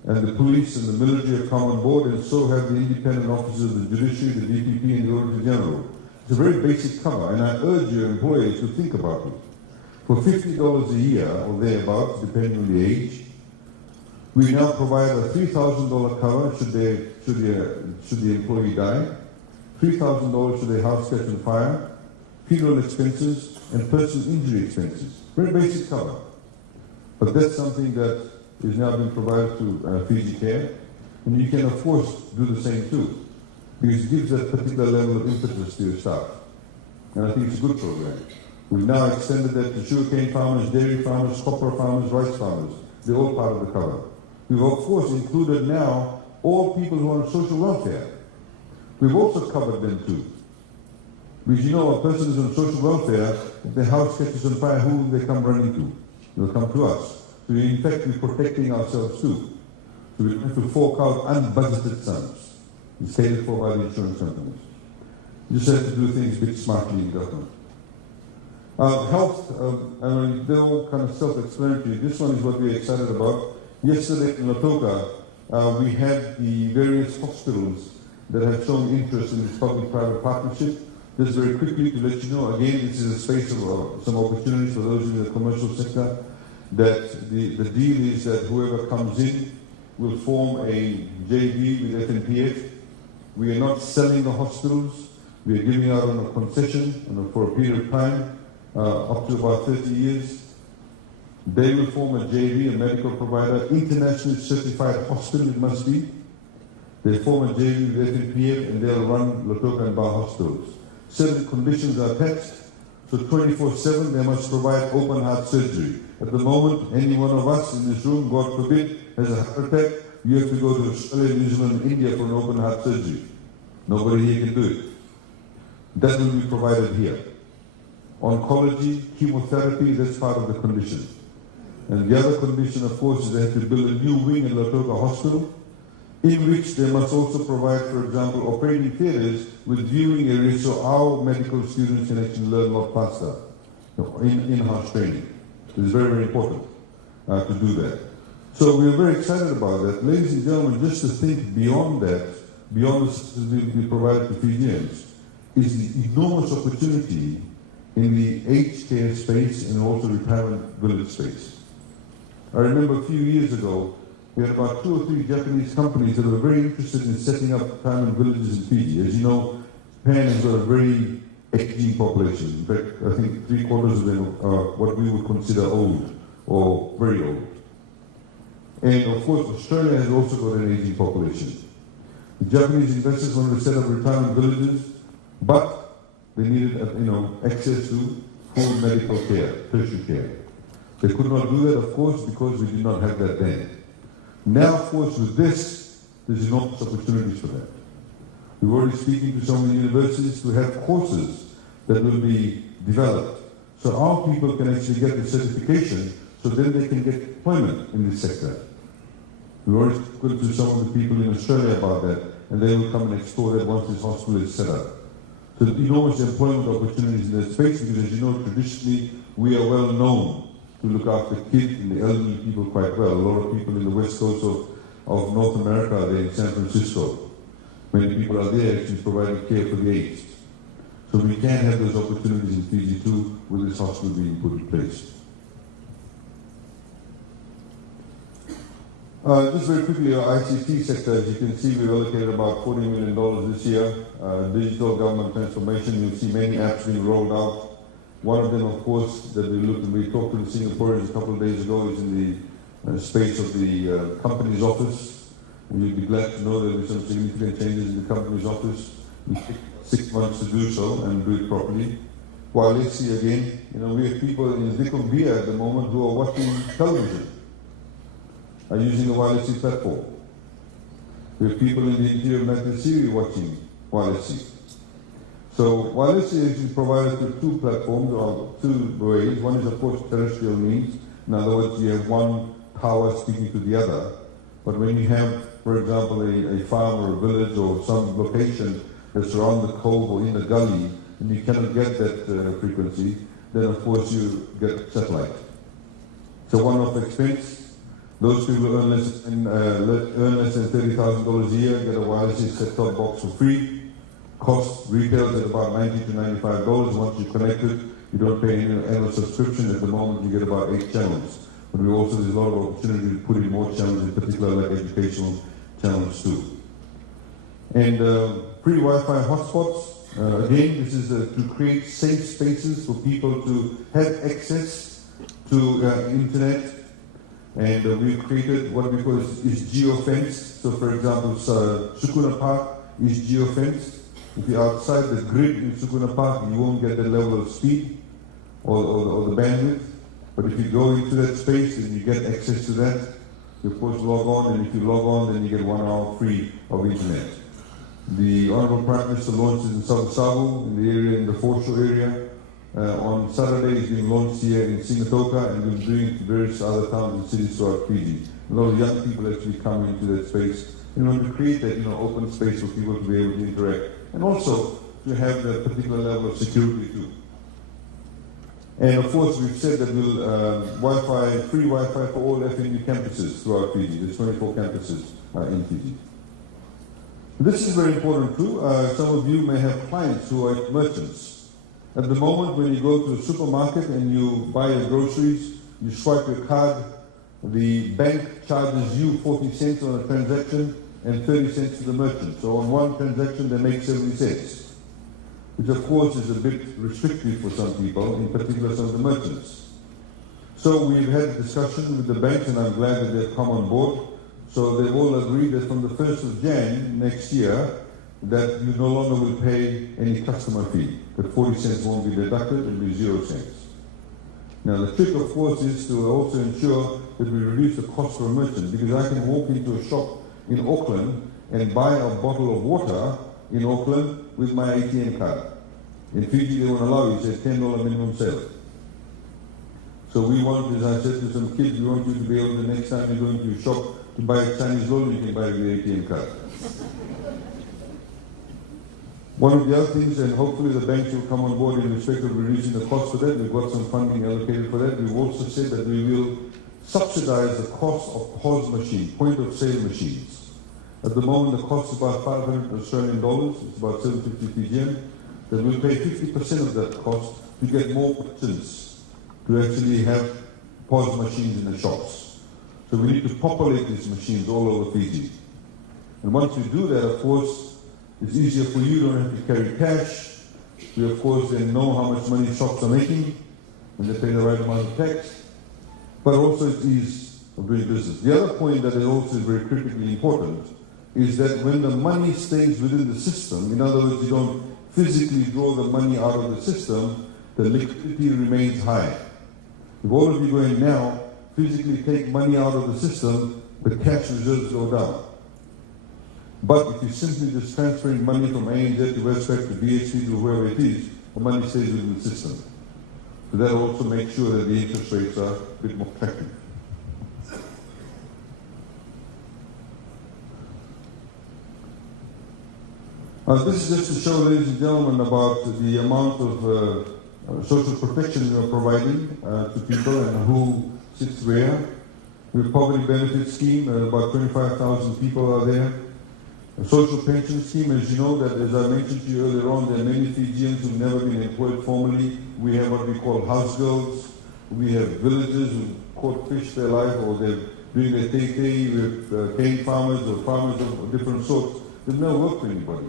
And the police and the military have come on board, and so have the independent officers of the judiciary, the DPP, and the Auditor General. It's a very basic cover, and I urge your employers to think about it. For $50 a year, or thereabouts, depending on the age, we now provide a $3,000 cover should the employee die, $3,000 should their house catch on fire, funeral expenses, and personal injury expenses. Very basic cover. But that's something that is now being provided to Fiji Care, and you can, of course, do the same too, because it gives that particular level of impetus to your staff. And I think it's a good program. We've now extended that to sugarcane farmers, dairy farmers, copra farmers, rice farmers. They're all part of the cover. We've, of course, included now all people who are on social welfare. We've also covered them too. Because a person is on social welfare, if their house catches on fire, who will they come running to? They'll come to us. So in fact, we're protecting ourselves too. So we have to fork out unbudgeted sums. It's catered for by the insurance companies. You just have to do things a bit smartly in government. Health, I mean, they're all kind of self-explanatory. This one is what we're excited about. Yesterday in Lautoka, we had the various hospitals that have shown interest in this public-private partnership. Just very quickly to let you know, again, this is a space of some opportunities for those in the commercial sector, that the deal is that whoever comes in will form a JV with FNPF. We are not selling the hospitals. We are giving out on a concession for a period of time, up to about 30 years. They will form a JV, a medical provider, internationally certified hospital it must be. They form a JV with FNPF and they'll run Lautoka and Ba hospitals. Certain conditions are attached, so 24/7 they must provide open heart surgery. At the moment, any one of us in this room, God forbid, has a heart attack, you have to go to Australia, New Zealand, India for an open heart surgery. Nobody here can do it. That will be provided here. Oncology, chemotherapy, that's part of the condition. And the other condition, of course, is they have to build a new wing at Lautoka Hospital, in which they must also provide, for example, operating theatres with viewing areas so our medical students can actually learn a lot faster, in-house training. It is very, very important to do that. So we are very excited about that. Ladies and gentlemen, just to think beyond that, beyond the services we provide to Fijians, is the enormous opportunity in the aged care space and also retirement village space. I remember a few years ago, we had about 2 or 3 Japanese companies that were very interested in setting up retirement villages in Fiji. As you know, Japan has got a very aging population. In fact, I think 3/4 of them are what we would consider old or very old. And of course, Australia has also got an aging population. The Japanese investors wanted to set up retirement villages, but they needed, access to full medical care, tertiary care. They could not do that, of course, because we did not have that then. Now, of course, with this, there's enormous opportunities for that. We're already speaking to some of the universities to have courses that will be developed, so our people can actually get the certification, so then they can get employment in this sector. We've already spoken to some of the people in Australia about that, and they will come and explore that once this hospital is set up. So enormous employment opportunities in that space, because as you know, traditionally, we are well known to look after kids and the elderly people quite well. A lot of people in the west coast of North America are there in San Francisco. Many people are there actually providing care for the aged. So we can have those opportunities in Fiji too, with this hospital being put in place. Just very quickly, our ICT sector, as you can see, we've allocated about $40 million this year. Digital government transformation, you'll see many apps being rolled out. One of them, of course, that we talked to the Singaporeans a couple of days ago is in the space of the company's office. And you'll be glad to know there will be some significant changes in the company's office. We take 6 months to do so and do it properly. While let's see again, we have people in Zikumbia at the moment who are watching television, are using the wireless platform. We have people in the interior of Matasiri watching wireless. So wireless is provided through 2 platforms or 2 ways. One is, of course, terrestrial means. In other words, you have one tower speaking to the other. But when you have, for example, a farm or a village or some location that's around the cove or in the gully, and you cannot get that frequency, then of course you get satellite. It's a one-off expense. Those people earn less than $30,000 a year, get a wireless set-top box for free. Cost retails at about $90 to $95. Once you connect it, you don't pay any annual subscription. At the moment, you get about 8 channels. But we also, there's a lot of opportunity to put in more channels, in particular like educational channels too. And free Wi-Fi hotspots. Again, this is to create safe spaces for people to have access to internet. And we've created what we call is geofenced. So for example, Sukuna Park is geofenced. If you're outside the grid in Sukuna Park, you won't get the level of speed or the bandwidth. But if you go into that space and you get access to that, you of course log on, and if you log on, then you get 1 hour free of internet. The Honourable Prime Minister launched it in Sabu, in the area, in the foreshore area. On Saturday, it's been launched here in Sigatoka, and we've been doing it to various other towns and cities throughout Fiji. A lot of young people actually come into that space, to create that open space for people to be able to interact. And also, to have that particular level of security too. And of course, we've said that we'll free Wi-Fi for all FNU campuses throughout Fiji. There's 24 campuses in Fiji. This is very important too. Some of you may have clients who are merchants. At the moment, when you go to a supermarket and you buy your groceries, you swipe your card, the bank charges you 40 cents on a transaction and 30 cents to the merchant. So on one transaction, they make 70 cents, which of course is a bit restrictive for some people, in particular some of the merchants. So we've had a discussion with the banks, and I'm glad that they've come on board. So they've all agreed that from the 1st of January next year, that you no longer will pay any customer fee. That 40 cents won't be deducted, it will be 0 cents. Now the trick, of course, is to also ensure that we reduce the cost for a merchant, because I can walk into a shop in Auckland and buy a bottle of water in Auckland with my ATM card. In Fiji, they won't allow you, say $10 minimum sale. So we want, as I said to some kids, we want you to be able to, next time you go into a shop to buy a Chinese roll, you can buy with the ATM card. One of the other things, and hopefully the banks will come on board in respect of reducing the cost for that. We've got some funding allocated for that. We've also said that we will subsidize the cost of POS machines, point of sale machines. At the moment, the cost is about 500 Australian dollars. It's about 750 PGM. That we'll pay 50% of that cost to get more merchants to actually have POS machines in the shops. So we need to populate these machines all over Fiji. And once we do that, of course, it's easier for you, don't have to carry cash. We, of course, then know how much money shops are making, and they pay the right amount of tax. But also it's ease of doing business. The other point that is also very critically important is that when the money stays within the system, in other words, you don't physically draw the money out of the system, the liquidity remains high. If all of you go in now, physically take money out of the system, the cash reserves go down. But if you're simply just transferring money from ANZ to Westpac to BHP to wherever it is, the money stays within the system. So that also makes sure that the interest rates are a bit more attractive. This is just to show, ladies and gentlemen, about the amount of social protection we are providing to people and who sits where. We have a poverty benefit scheme, about 25,000 people are there. A social pension scheme, as you know, that as I mentioned to you earlier on, there are many Fijians who have never been employed formally. We have what we call house girls. We have villagers who caught fish their life, or they're doing their tei-tei with cane farmers or farmers of different sorts. They've never worked for anybody.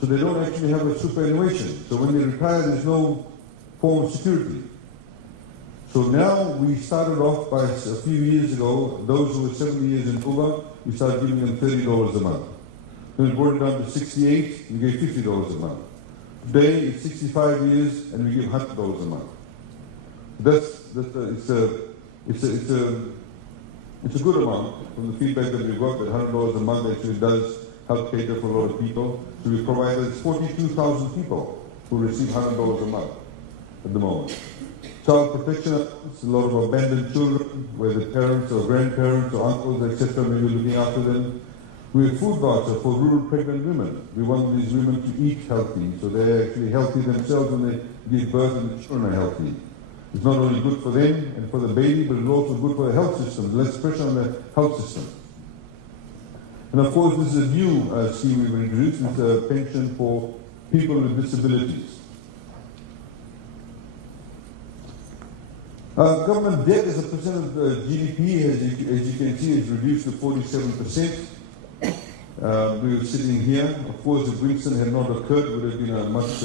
So they don't actually have a superannuation. So when they retire, there's no form of security. So now we started off by a few years ago, those who were 70 years and over, we started giving them $30 a month. Then we brought it down to 68, we gave $50 a month. Today it's 65 years and we give $100 a month. It's a good amount from the feedback that we've got, that $100 a month actually does help cater for a lot of people. So we provided 42,000 people who receive $100 a month at the moment. Child protection, a lot of abandoned children where the parents or grandparents or uncles, etc., may be looking after them. We have food voucher for rural pregnant women. We want these women to eat healthy, so they're actually healthy themselves when they give birth and the children are healthy. It's not only good for them and for the baby, but it's also good for the health system, less pressure on the health system. And of course, this is a new scheme we've introduced. It's a pension for people with disabilities. Government debt as a percent of GDP, as you can see, is reduced to 47%. We were sitting here. Of course, if Winston had not occurred, it would have been a much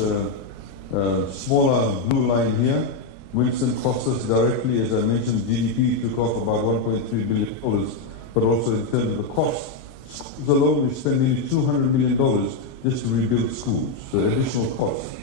smaller blue line here. Winston cost us directly, as I mentioned, GDP took off about $1.3 billion, but also in terms of the cost. Schools alone, we spend nearly $200 million just to rebuild schools, so additional costs.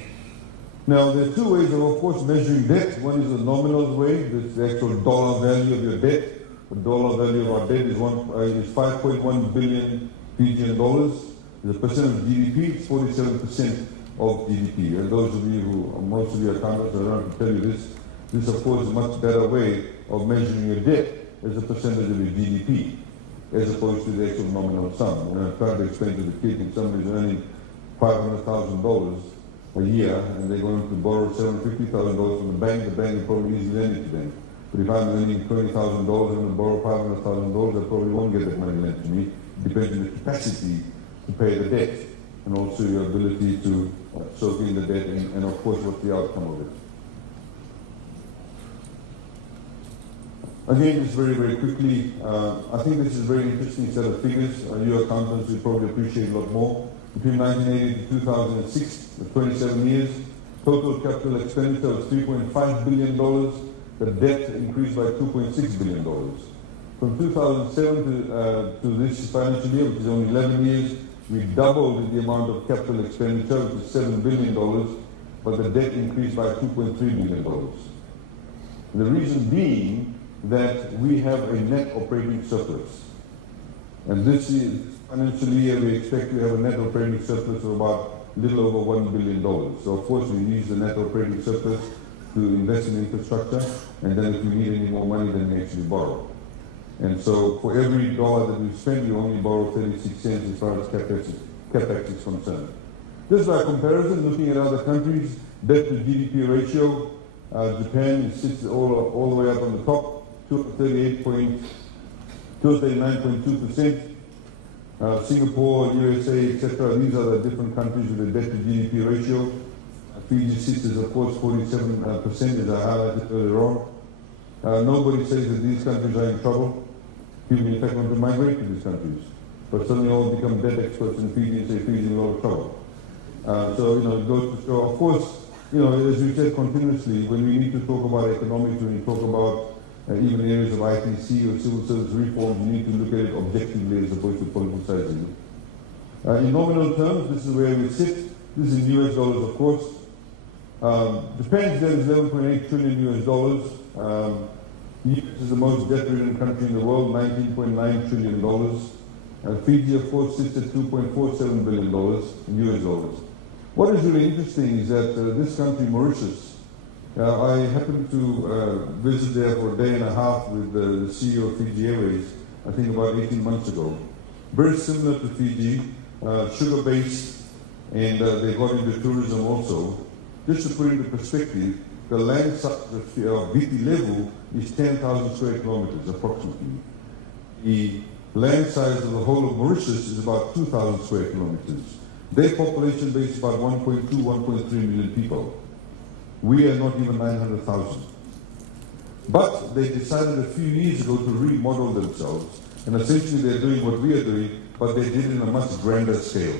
Now, there are two ways of course, measuring debt. One is the nominal way, that's the actual dollar value of your debt. The dollar value of our debt is 5.1 billion Fijian dollars. As a percent of GDP, it's 47% of GDP. And those of you who, most of you are accountants, I don't have to tell you this. This, of course, is a much better way of measuring your debt as a percentage of your GDP, as opposed to the actual nominal sum. And I'm trying to explain to the kid, if somebody's earning $500,000, a year, and they're going to borrow $750,000 from the bank will probably easily lend it to them. But if I'm earning $20,000 and I borrow $500,000, I probably won't get that money lent to me. It depends on the capacity to pay the debt, and also your ability to soak in the debt, and of course, what's the outcome of it. Again, just very, very quickly, I think this is a very interesting set of figures. You accountants will probably appreciate a lot more. Between 1980 to 2006, the 27 years, total capital expenditure was $3.5 billion. The debt increased by $2.6 billion. From 2007 to this financial year, which is only 11 years, we doubled the amount of capital expenditure, which is $7 billion, but the debt increased by $2.3 billion. The reason being that we have a net operating surplus. And this financial year, we expect to have a net operating surplus of about a little over $1 billion. So, of course, we use the net operating surplus to invest in infrastructure, and then if we need any more money, then we actually borrow. And so, for every dollar that we spend, we only borrow 36 cents as far as CapEx is concerned. Just by comparison, looking at other countries, debt to GDP ratio, Japan sits all the way up on the top, 239.2%. Singapore, USA, etc. These are the different countries with a debt to GDP ratio. Fiji sits is, of course, 47%, as I highlighted earlier on. Nobody says that these countries are in trouble. People, in fact, want to migrate to these countries. But suddenly all become debt experts in Fiji and say Fiji is in a lot of trouble. So, it goes to show, of course, as we said continuously, when we need to talk about economics, when we talk about even areas of ITC or civil service reform, you need to look at it objectively as opposed to politicizing it. In nominal terms, this is where we sit. This is in US dollars, of course. Japan's debt is $11.8 trillion US dollars. The US is the most debt-ridden country in the world, $19.9 trillion. Fiji, of course, sits at $2.47 billion in US dollars. What is really interesting is that this country, Mauritius, I happened to visit there for a day and a half with the CEO of Fiji Airways, I think about 18 months ago. Very similar to Fiji, sugar-based, and they got into tourism also. Just to put into perspective, the land size of Viti Levu is 10,000 square kilometers approximately. The land size of the whole of Mauritius is about 2,000 square kilometers. Their population base is about 1.2, 1.3 million people. We are not even 900,000. But they decided a few years ago to remodel themselves, and essentially they're doing what we are doing, but they did it in a much grander scale.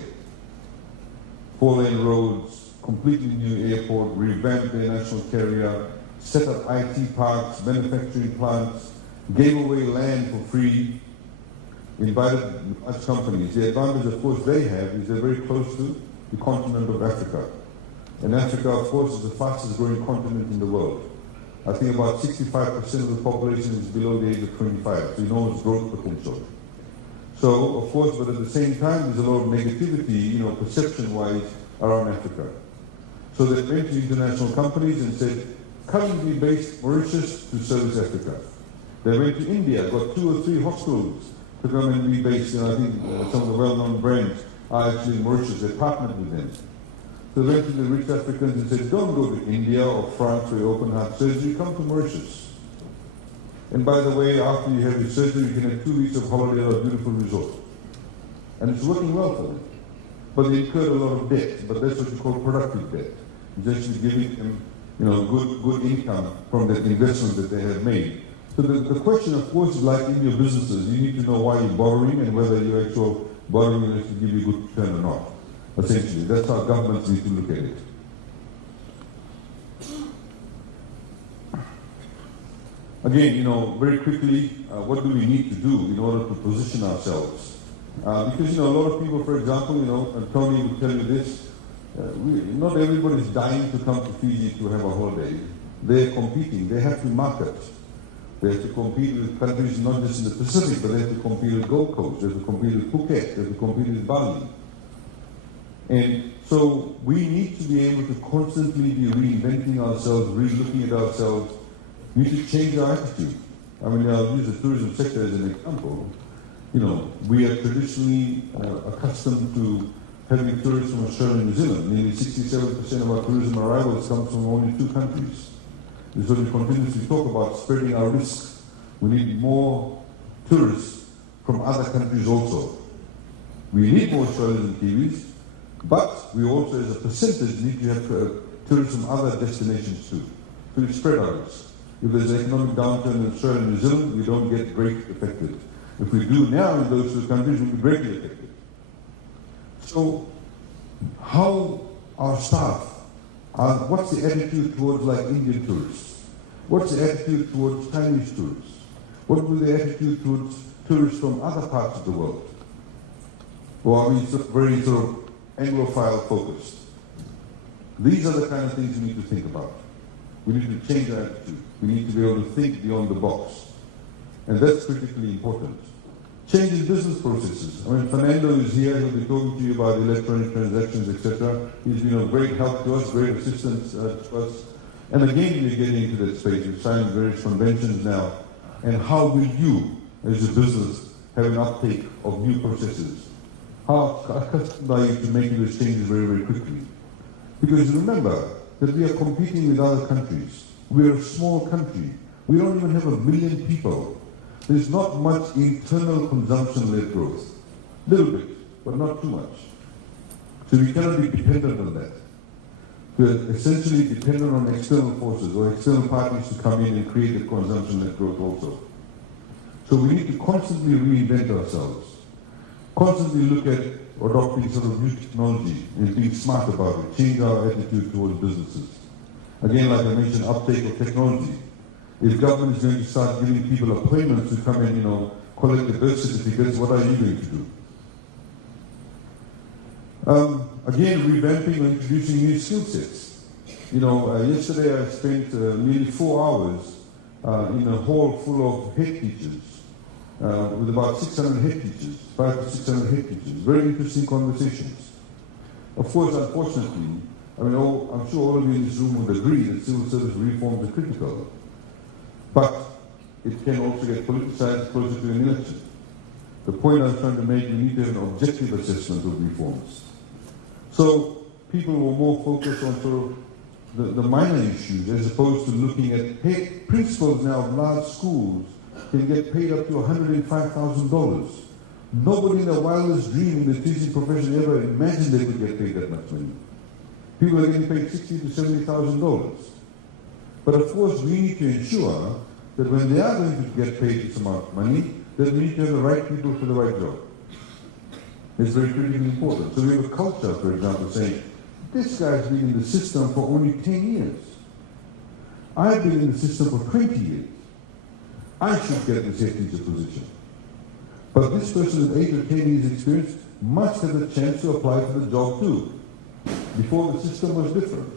4-lane roads, completely new airport, revamped their national carrier, set up IT parks, manufacturing plants, gave away land for free, invited large companies. The advantage, of course, they have is they're very close to the continent of Africa. And Africa, of course, is the fastest growing continent in the world. I think about 65% of the population is below the age of 25, so enormous growth potential. So, of course, but at the same time, there's a lot of negativity, perception-wise, around Africa. So they went to international companies and said, currently based Mauritius to service Africa. They went to India, got 2 or 3 hospitals to come and be based, and I think some of the well-known brands are actually in Mauritius. They partnered with them. So they went to the rich Africans and said, don't go to India or France for your open heart surgery, come to Mauritius. And by the way, after you have your surgery, you can have 2 weeks of holiday at a beautiful resort. And it's working well for them. But they incurred a lot of debt, but that's what you call productive debt. It's actually giving them, good income from that investment that they have made. So the question, of course, is like in your businesses, you need to know why you're borrowing and whether your actual borrowing is to give you a good return or not. Essentially, that's how governments need to look at it. Again, very quickly, what do we need to do in order to position ourselves? Because, a lot of people, for example, and Tony will tell you this, not everybody's dying to come to Fiji to have a holiday. They're competing. They have to market. They have to compete with countries not just in the Pacific, but they have to compete with Gold Coast. They have to compete with Phuket. They have to compete with Bali. And so we need to be able to constantly be reinventing ourselves, re-looking at ourselves. We need to change our attitude. I'll use the tourism sector as an example. We are traditionally accustomed to having tourists from Australia and New Zealand. Nearly 67% of our tourism arrivals come from only 2 countries. So we continuously talk about spreading our risks. We need more tourists from other countries also. We need more Australians and Kiwis, but we also, as a percentage, need to have tourists from other destinations too. So we spread our risks. If there's an economic downturn in Australia and New Zealand, we don't get greatly affected. If we do now in those 2 countries, we'll be greatly affected. So, how our staff what's the attitude towards like Indian tourists? What's the attitude towards Chinese tourists? What will the attitude towards tourists from other parts of the world? Well, I mean, it's very sort of Anglophile focused. These are the kind of things we need to think about. We need to change our attitude. We need to be able to think beyond the box. And that's critically important. Changing business processes. I mean, Fernando is here. He'll be talking to you about electronic transactions, etc. He's been of great help to us, great assistance to us. And again, we're getting into that space. We've signed various conventions now. And how will you, as a business, have an uptake of new processes? How accustomed are you to making those changes very, very quickly? Because remember that we are competing with other countries. We're a small country. We don't even have 1 million people. There's not much internal consumption-led growth. Little bit, but not too much. So we cannot be dependent on that. We're essentially dependent on external forces or external parties to come in and create the consumption-led growth also. So we need to constantly reinvent ourselves, constantly look at adopting sort of new technology and being smart about it, change our attitude towards businesses. Again, like I mentioned, uptake of technology. If government is going to start giving people appointments to come and, collect the birth certificates, what are you going to do? Again, revamping or introducing new skill sets. Yesterday I spent nearly 4 hours in a hall full of head teachers, with about 600 head teachers, 500 to 600 head teachers. Very interesting conversations. Of course, unfortunately, I'm sure all of you in this room would agree that civil service reforms are critical. But it can also get politicized closer to an election. The point I was trying to make, we need to have an objective assessment of reforms. So people were more focused on sort of the minor issues as opposed to looking at principals now of large schools can get paid up to $105,000. Nobody in their wildest dream in the teaching profession ever imagined they could get paid that much money. People are getting paid $60,000 to $70,000. But of course, we need to ensure that when they are going to get paid this amount of money, that we need to have the right people for the right job. It's very critically important. So we have a culture, for example, saying, this guy's been in the system for only 10 years. I've been in the system for 20 years. I should get this head teacher position. But this person with 8 or 10 years experience must have the chance to apply for the job too. Before the system was different.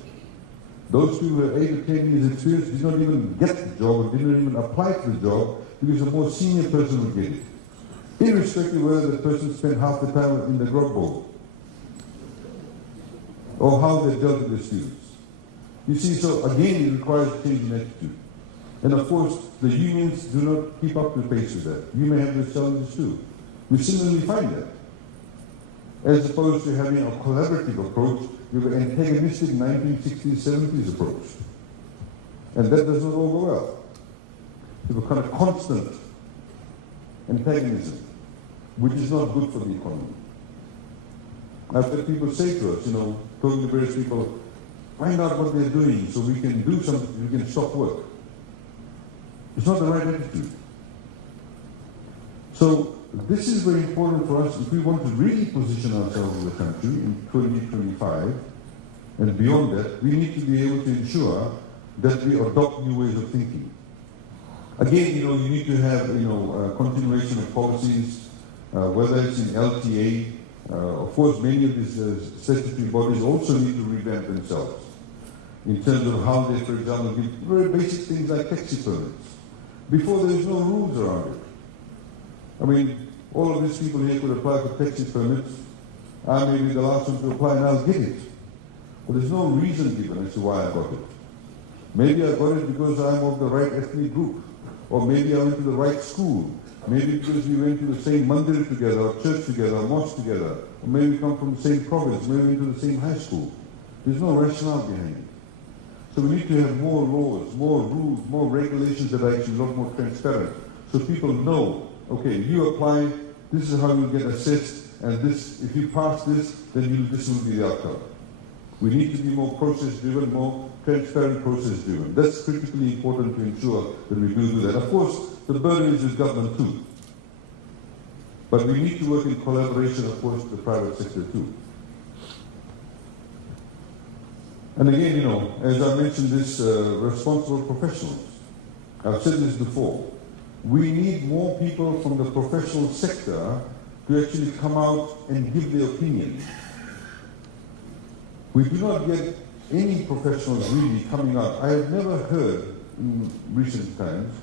Those people with 8 or 10 years experience did not even get the job or didn't even apply for the job because a more senior person would get it. Irrespective of whether the person spent half the time in the grub bowl or how they dealt with the students. You see, so again, it requires change in attitude. And of course, the unions do not keep up the pace with that. You may have those challenges too. We similarly find that. As opposed to having a collaborative approach, you have an antagonistic 1960s, 70s approach. And that does not all go well. You have a kind of constant antagonism, which is not good for the economy. I've had people say to us, talking to various people, find out what they're doing so we can do something, we can stop work. It's not the right attitude. So this is very important for us if we want to really position ourselves as a country in 2025 and beyond that. We need to be able to ensure that we adopt new ways of thinking. Again, you need to have a continuation of policies, whether it's in LTA. Of course, many of these statutory bodies also need to revamp themselves in terms of how they, for example, give very basic things like taxi permits. Before, there was no rules around it. I mean, all of these people here could apply for taxi permits. I may be the last one to apply and I'll get it. But there's no reason given as to why I got it. Maybe I got it because I'm of the right ethnic group. Or maybe I went to the right school. Maybe because we went to the same mandir together, or church together, or mosque together. Or maybe we come from the same province, maybe we went to the same high school. There's no rationale behind it. So we need to have more laws, more rules, more regulations that are actually a lot more transparent. So people know, okay, you apply, this is how you get assessed, and this, if you pass this, then this will be the outcome. We need to be more process-driven, more transparent process-driven. That's critically important to ensure that we do that. Of course, the burden is with government too. But we need to work in collaboration, of course, with the private sector too. And again, you know, as I mentioned this, responsible professionals. I've said this before. We need more people from the professional sector to actually come out and give their opinion. We do not get any professionals really coming out. I have never heard in recent times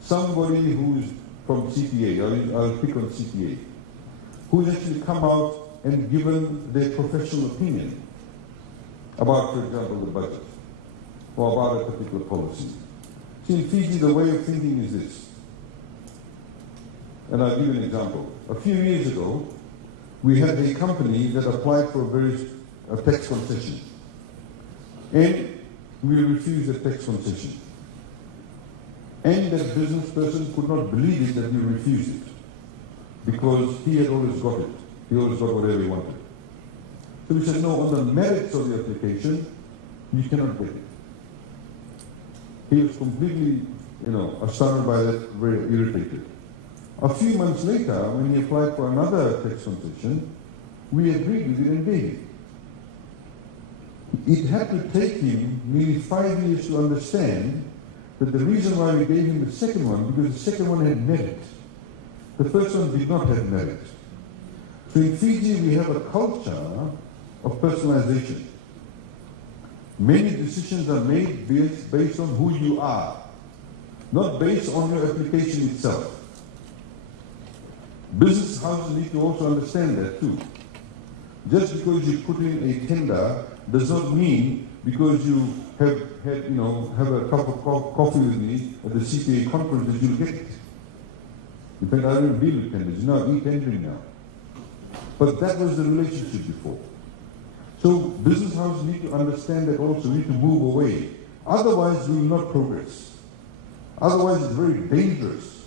somebody who is from CPA, I'll pick on CPA, who has actually come out and given their professional opinion about, for example, the budget or about a particular policy. See, in Fiji, the way of thinking is this. And I'll give you an example. A few years ago, we had a company that applied for a tax concession. And we refused the tax concession. And that business person could not believe it that we refused it. Because he had always got it. He always got whatever he wanted. So we said, no, on the merits of the application, you cannot get it. He was completely, astounded by that, very irritated. A few months later, when he applied for another tax concession, we agreed with it and gave it. It had to take him nearly 5 years to understand that the reason why we gave him the second one, because the second one had merit. The first one did not have merit. So in Fiji, we have a culture of personalization. Many decisions are made based on who you are, not based on your application itself. Business houses need to also understand that too. Just because you put in a tender does not mean because you have a cup of coffee with me at the CPA conference that you'll get it. In fact, I don't deal with tenders. I eat tendering now. But that was the relationship before. So business houses need to understand that also. We need to move away. Otherwise, we will not progress. Otherwise, it's very dangerous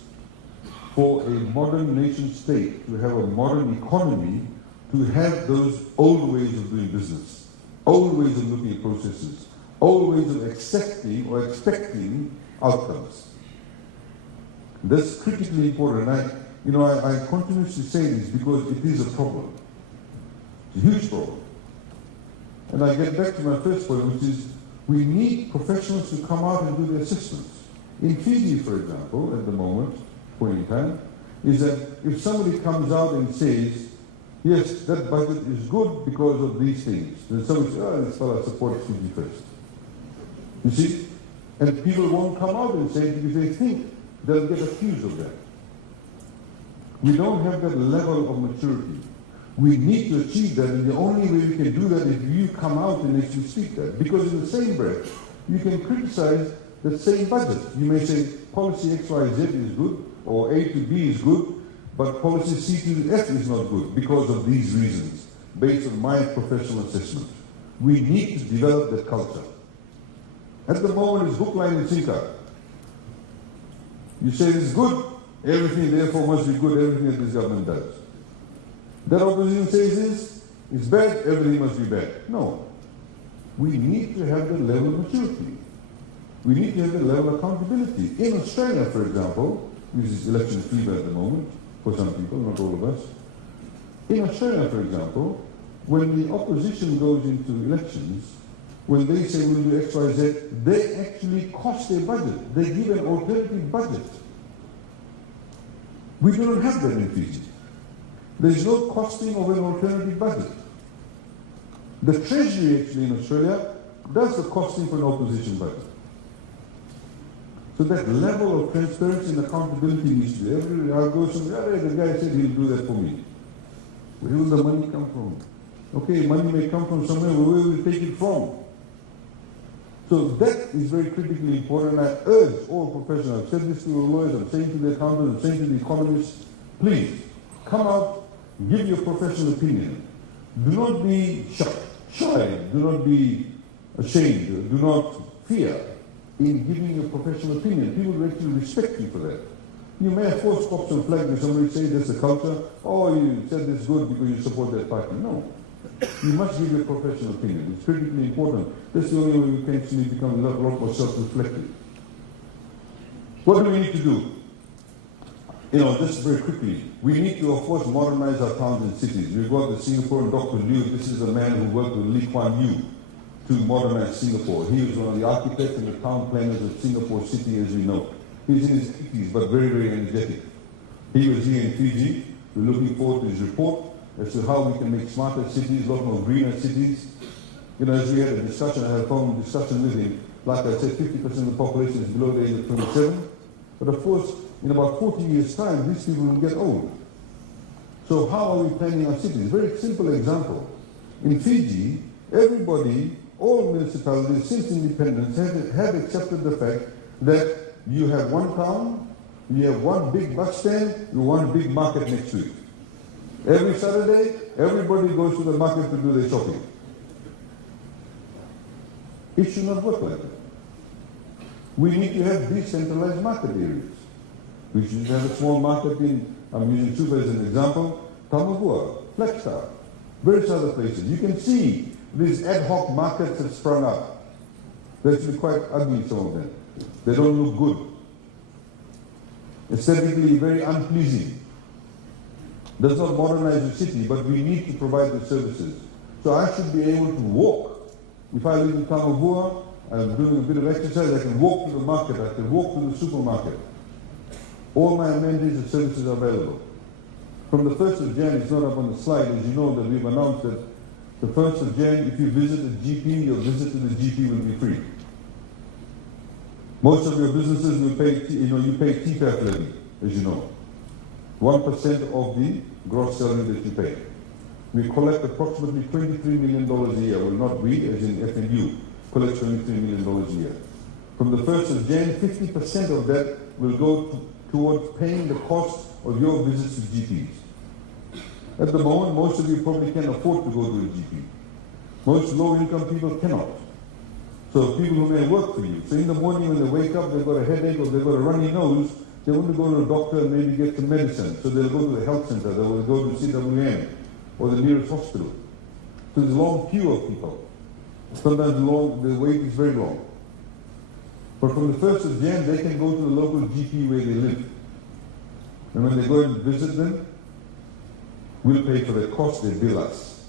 for a modern nation state to have a modern economy to have those old ways of doing business, old ways of looking at processes, old ways of accepting or expecting outcomes. That's critically important. I continuously say this because it is a problem. It's a huge problem. And I get back to my first point, which is we need professionals to come out and do the assessments. In Fiji, for example, at the point in time, is that if somebody comes out and says, yes, that budget is good because of these things, then somebody says, this fellow supports Fiji first. You see? And people won't come out and say it because they think they'll get accused of that. We don't have that level of maturity. We need to achieve that, and the only way we can do that is if you come out and actually speak that. Because in the same breath, you can criticize the same budget. You may say policy X, Y, Z is good, or A to B is good, but policy C to F is not good because of these reasons, based on my professional assessment. We need to develop that culture. At the moment, it's hook, line, and sinker. You say it's good, everything therefore must be good, everything that this government does. That opposition says this, it's bad, everything must be bad. No. We need to have the level of maturity. We need to have the level of accountability. In Australia, for example, which is election fever at the moment, for some people, not all of us. In Australia, for example, when the opposition goes into elections, when they say we'll do X, Y, Z, they actually cost their budget. They give an alternative budget. We do not have that in Fiji. There's no costing of an alternative budget. The Treasury actually in Australia does the costing for an opposition budget. So that level of transparency and accountability needs to be. Everywhere I go somewhere, the guy said he'll do that for me. Where will the money come from? Okay, money may come from somewhere, but where will we take it from? So that is very critically important. I urge all professionals, I've said this to the lawyers, I'm saying to the accountants, I'm saying to the economists, please come out, give your professional opinion. Do not be shy, do not be ashamed, do not fear in giving your professional opinion. People will actually respect you for that. You may of course stop some flag when somebody says there's a culture, oh, you said this good because you support that party. No. You must give your professional opinion. It's critically important. That's the only way we can actually become a lot more self-reflective. What do we need to do? Just very quickly, we need to, of course, modernize our towns and cities. We've got the Singaporean Dr. Liu. This is a man who worked with Lee Kuan Yew to modernize Singapore. He was one of the architects and the town planners of Singapore City, as we know. He's in his 80s, but very, very energetic. He was here in Fiji. We're looking forward to his report as to how we can make smarter cities, a lot more greener cities. As we had a discussion, I had a phone discussion with him. Like I said, 50% of the population is below the age of 27. But of course, in about 40 years' time, these people will get old. So how are we planning our cities? Very simple example. In Fiji, everybody, all municipalities since independence have accepted the fact that you have one town, you have one big bus stand, you have one big market next to it. Every Saturday, everybody goes to the market to do their shopping. It should not work like that. We need to have decentralized market areas. We should have a small market in, I'm using Suva as an example, Tamagua, Flagstaff, various other places. You can see these ad hoc markets have sprung up. They're actually quite ugly, some of them. They don't look good. Aesthetically, very unpleasing. Does not modernize the city, but we need to provide the services. So I should be able to walk. If I live in Tamagua, I'm doing a bit of exercise, I can walk to the market, I can walk to the supermarket. All my amenities and services are available. From the 1st of Jan, it's not up on the slide, as you know that we've announced that the 1st of Jan, if you visit a GP, your visit to the GP will be free. Most of your businesses will pay, you pay TPAF levy, as you know. 1% of the gross salary that you pay. We collect approximately $23 million a year. Well, not we, as in FNU, collect $23 million a year. From the 1st of Jan, 50% of that will go towards paying the cost of your visits to GPs. At the moment, most of you probably can't afford to go to a GP. Most low-income people cannot. So people who may work for you. So in the morning when they wake up, they've got a headache or they've got a runny nose, they want to go to a doctor and maybe get some medicine. So they'll go to the health center, they will go to CWM or the nearest hospital. So there's a long queue of people. Sometimes the wait is very long. But from the 1st of Jan, they can go to the local GP where they live. And when they go and visit them, we'll pay for the cost, they bill us.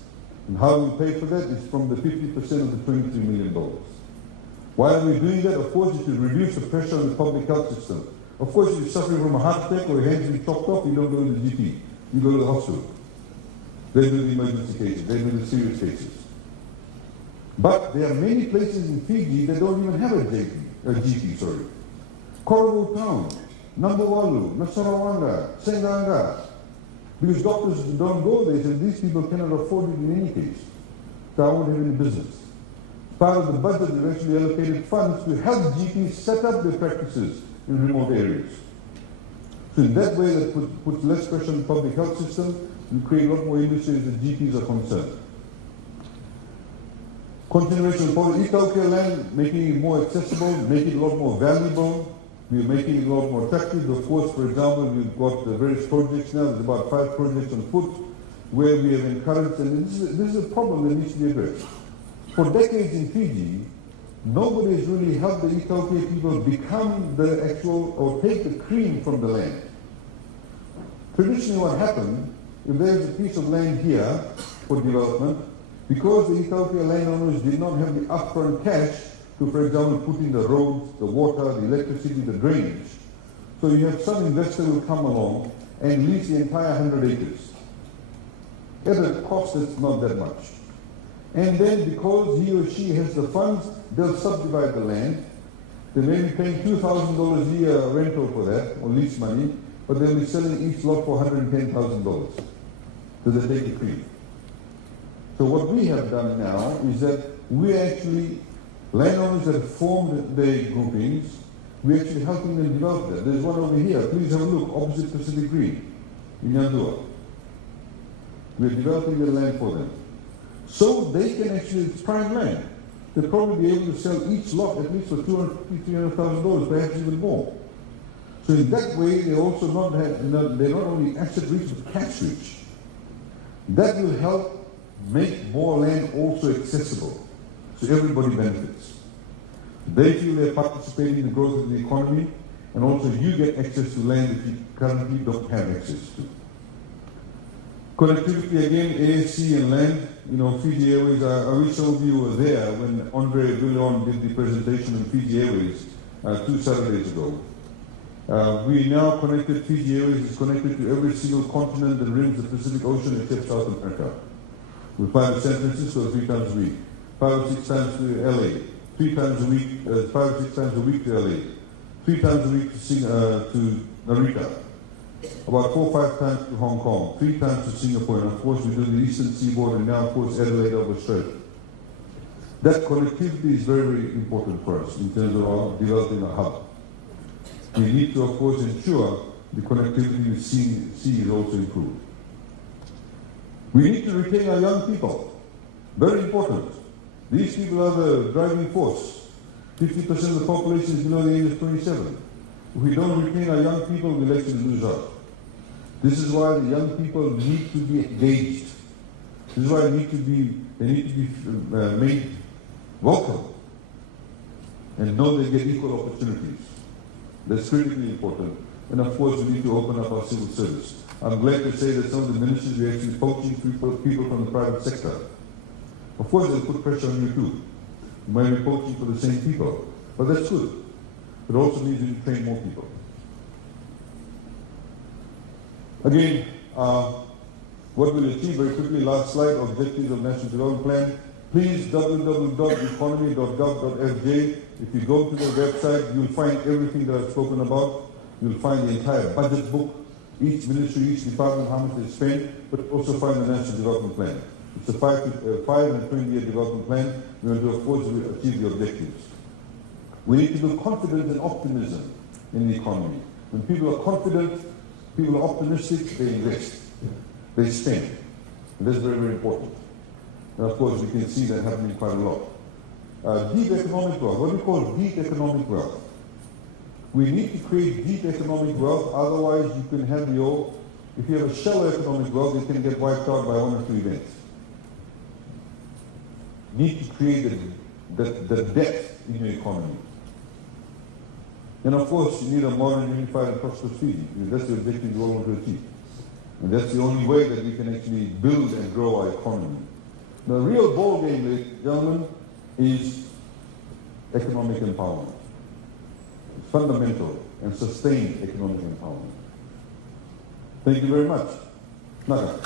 And how we pay for that is from the 50% of the $23 million. Why are we doing that? Of course, it will reduce the pressure on the public health system. Of course, if you're suffering from a heart attack or your hands being chopped off, you don't go to the GP. You go to the hospital. They do the emergency cases. They do the serious cases. But there are many places in Fiji that don't even have a GP. Kororo Town, Nambuwalu, Nasarawanga, Senganga. Because doctors don't go there, and these people cannot afford it in any case. So I won't have any business. Part of the budget is actually allocated funds to help GPs set up their practices in remote areas. So in that way, that puts less pressure on the public health system and create a lot more industry as the GPs are concerned. Continuation of policy, Itaukea land, making it more accessible, making it a lot more valuable. We're making it a lot more attractive. Of course, for example, we've got the various projects now. There's about 5 projects on foot where we have encouraged, and this is a problem that needs to be addressed. For decades in Fiji, nobody has really helped the Itaukea people become the actual, or take the cream from the land. Traditionally what happened, if there's a piece of land here for development, because the Itaukea landowners did not have the upfront cash to, for example, put in the roads, the water, the electricity, the drainage. So you have some investor who will come along and lease the entire 100 acres. At a cost that's not that much. And then because he or she has the funds, they'll subdivide the land. They may be paying $2,000 a year rental for that, or lease money, but they'll be selling each lot for $110,000. So they take the cream. So what we have done now is that we're actually Landowners that have formed their groupings, we're actually helping them develop that. There's one over here. Please have a look, opposite Pacific Green in Yandua. We're developing the land for them. So they can actually, it's prime land. They'll probably be able to sell each lot at least for $250,000, $300,000, perhaps even more. So in that way, they also they're not only asset rich, but cash rich. That will help make more land also accessible, so everybody benefits. They feel they're participating in the growth of the economy, and also you get access to land that you currently don't have access to. Connectivity again, ASC and land. You know, Fiji Airways, I wish some of you were there when Andre Villon did the presentation on Fiji Airways 2 Saturdays ago. We now connected, Fiji Airways is connected to every single continent that rims the Pacific Ocean except South America. We fly to San Francisco 3 times a week, 5 or 6 times to LA, 3 times a week, 5 or 6 times a week to LA, 3 times a week to Narita, about 4 or 5 times to Hong Kong, 3 times to Singapore, and of course we do the Eastern Seaboard and now of course Adelaide over Australia. That connectivity is very, very important for us in terms of developing a hub. We need to of course ensure the connectivity with sea is also improved. We need to retain our young people. Very important. These people are the driving force. 50% of the population is below the age of 27. If we don't retain our young people, we'll actually lose out. This is why the young people need to be engaged. This is why they need to be made welcome and know they get equal opportunities. That's critically important. And of course, we need to open up our civil service. I'm glad to say that some of the ministers are actually poaching people from the private sector. Of course, they'll put pressure on you too. You might be poaching for the same people, but that's good. It also means we need to train more people. Again, what we'll achieve very quickly, last slide, objectives of National Development Plan. Please, www.economy.gov.fj. If you go to the website, you'll find everything that I've spoken about. You'll find the entire budget book, each ministry, each department, how much they spend, but also find the National Development Plan. It's a 5 and 20-year development plan. We want to, of course, achieve the objectives. We need to build confidence and optimism in the economy. When people are confident, people are optimistic, they invest, they spend. And that's very, very important. And of course, we can see that happening quite a lot. Deep economic wealth. What do we call deep economic wealth? We need to create deep economic wealth, otherwise you can have if you have a shallow economic wealth, it can get wiped out by 1 or 2 events. You need to create the depth in your economy. And of course, you need a modern, unified, and prosperous Fiji. That's the objective we all want to achieve. And that's the only way that we can actually build and grow our economy. The real ball game, ladies and gentlemen, is economic empowerment. It's fundamental and sustained economic empowerment. Thank you very much. Naka.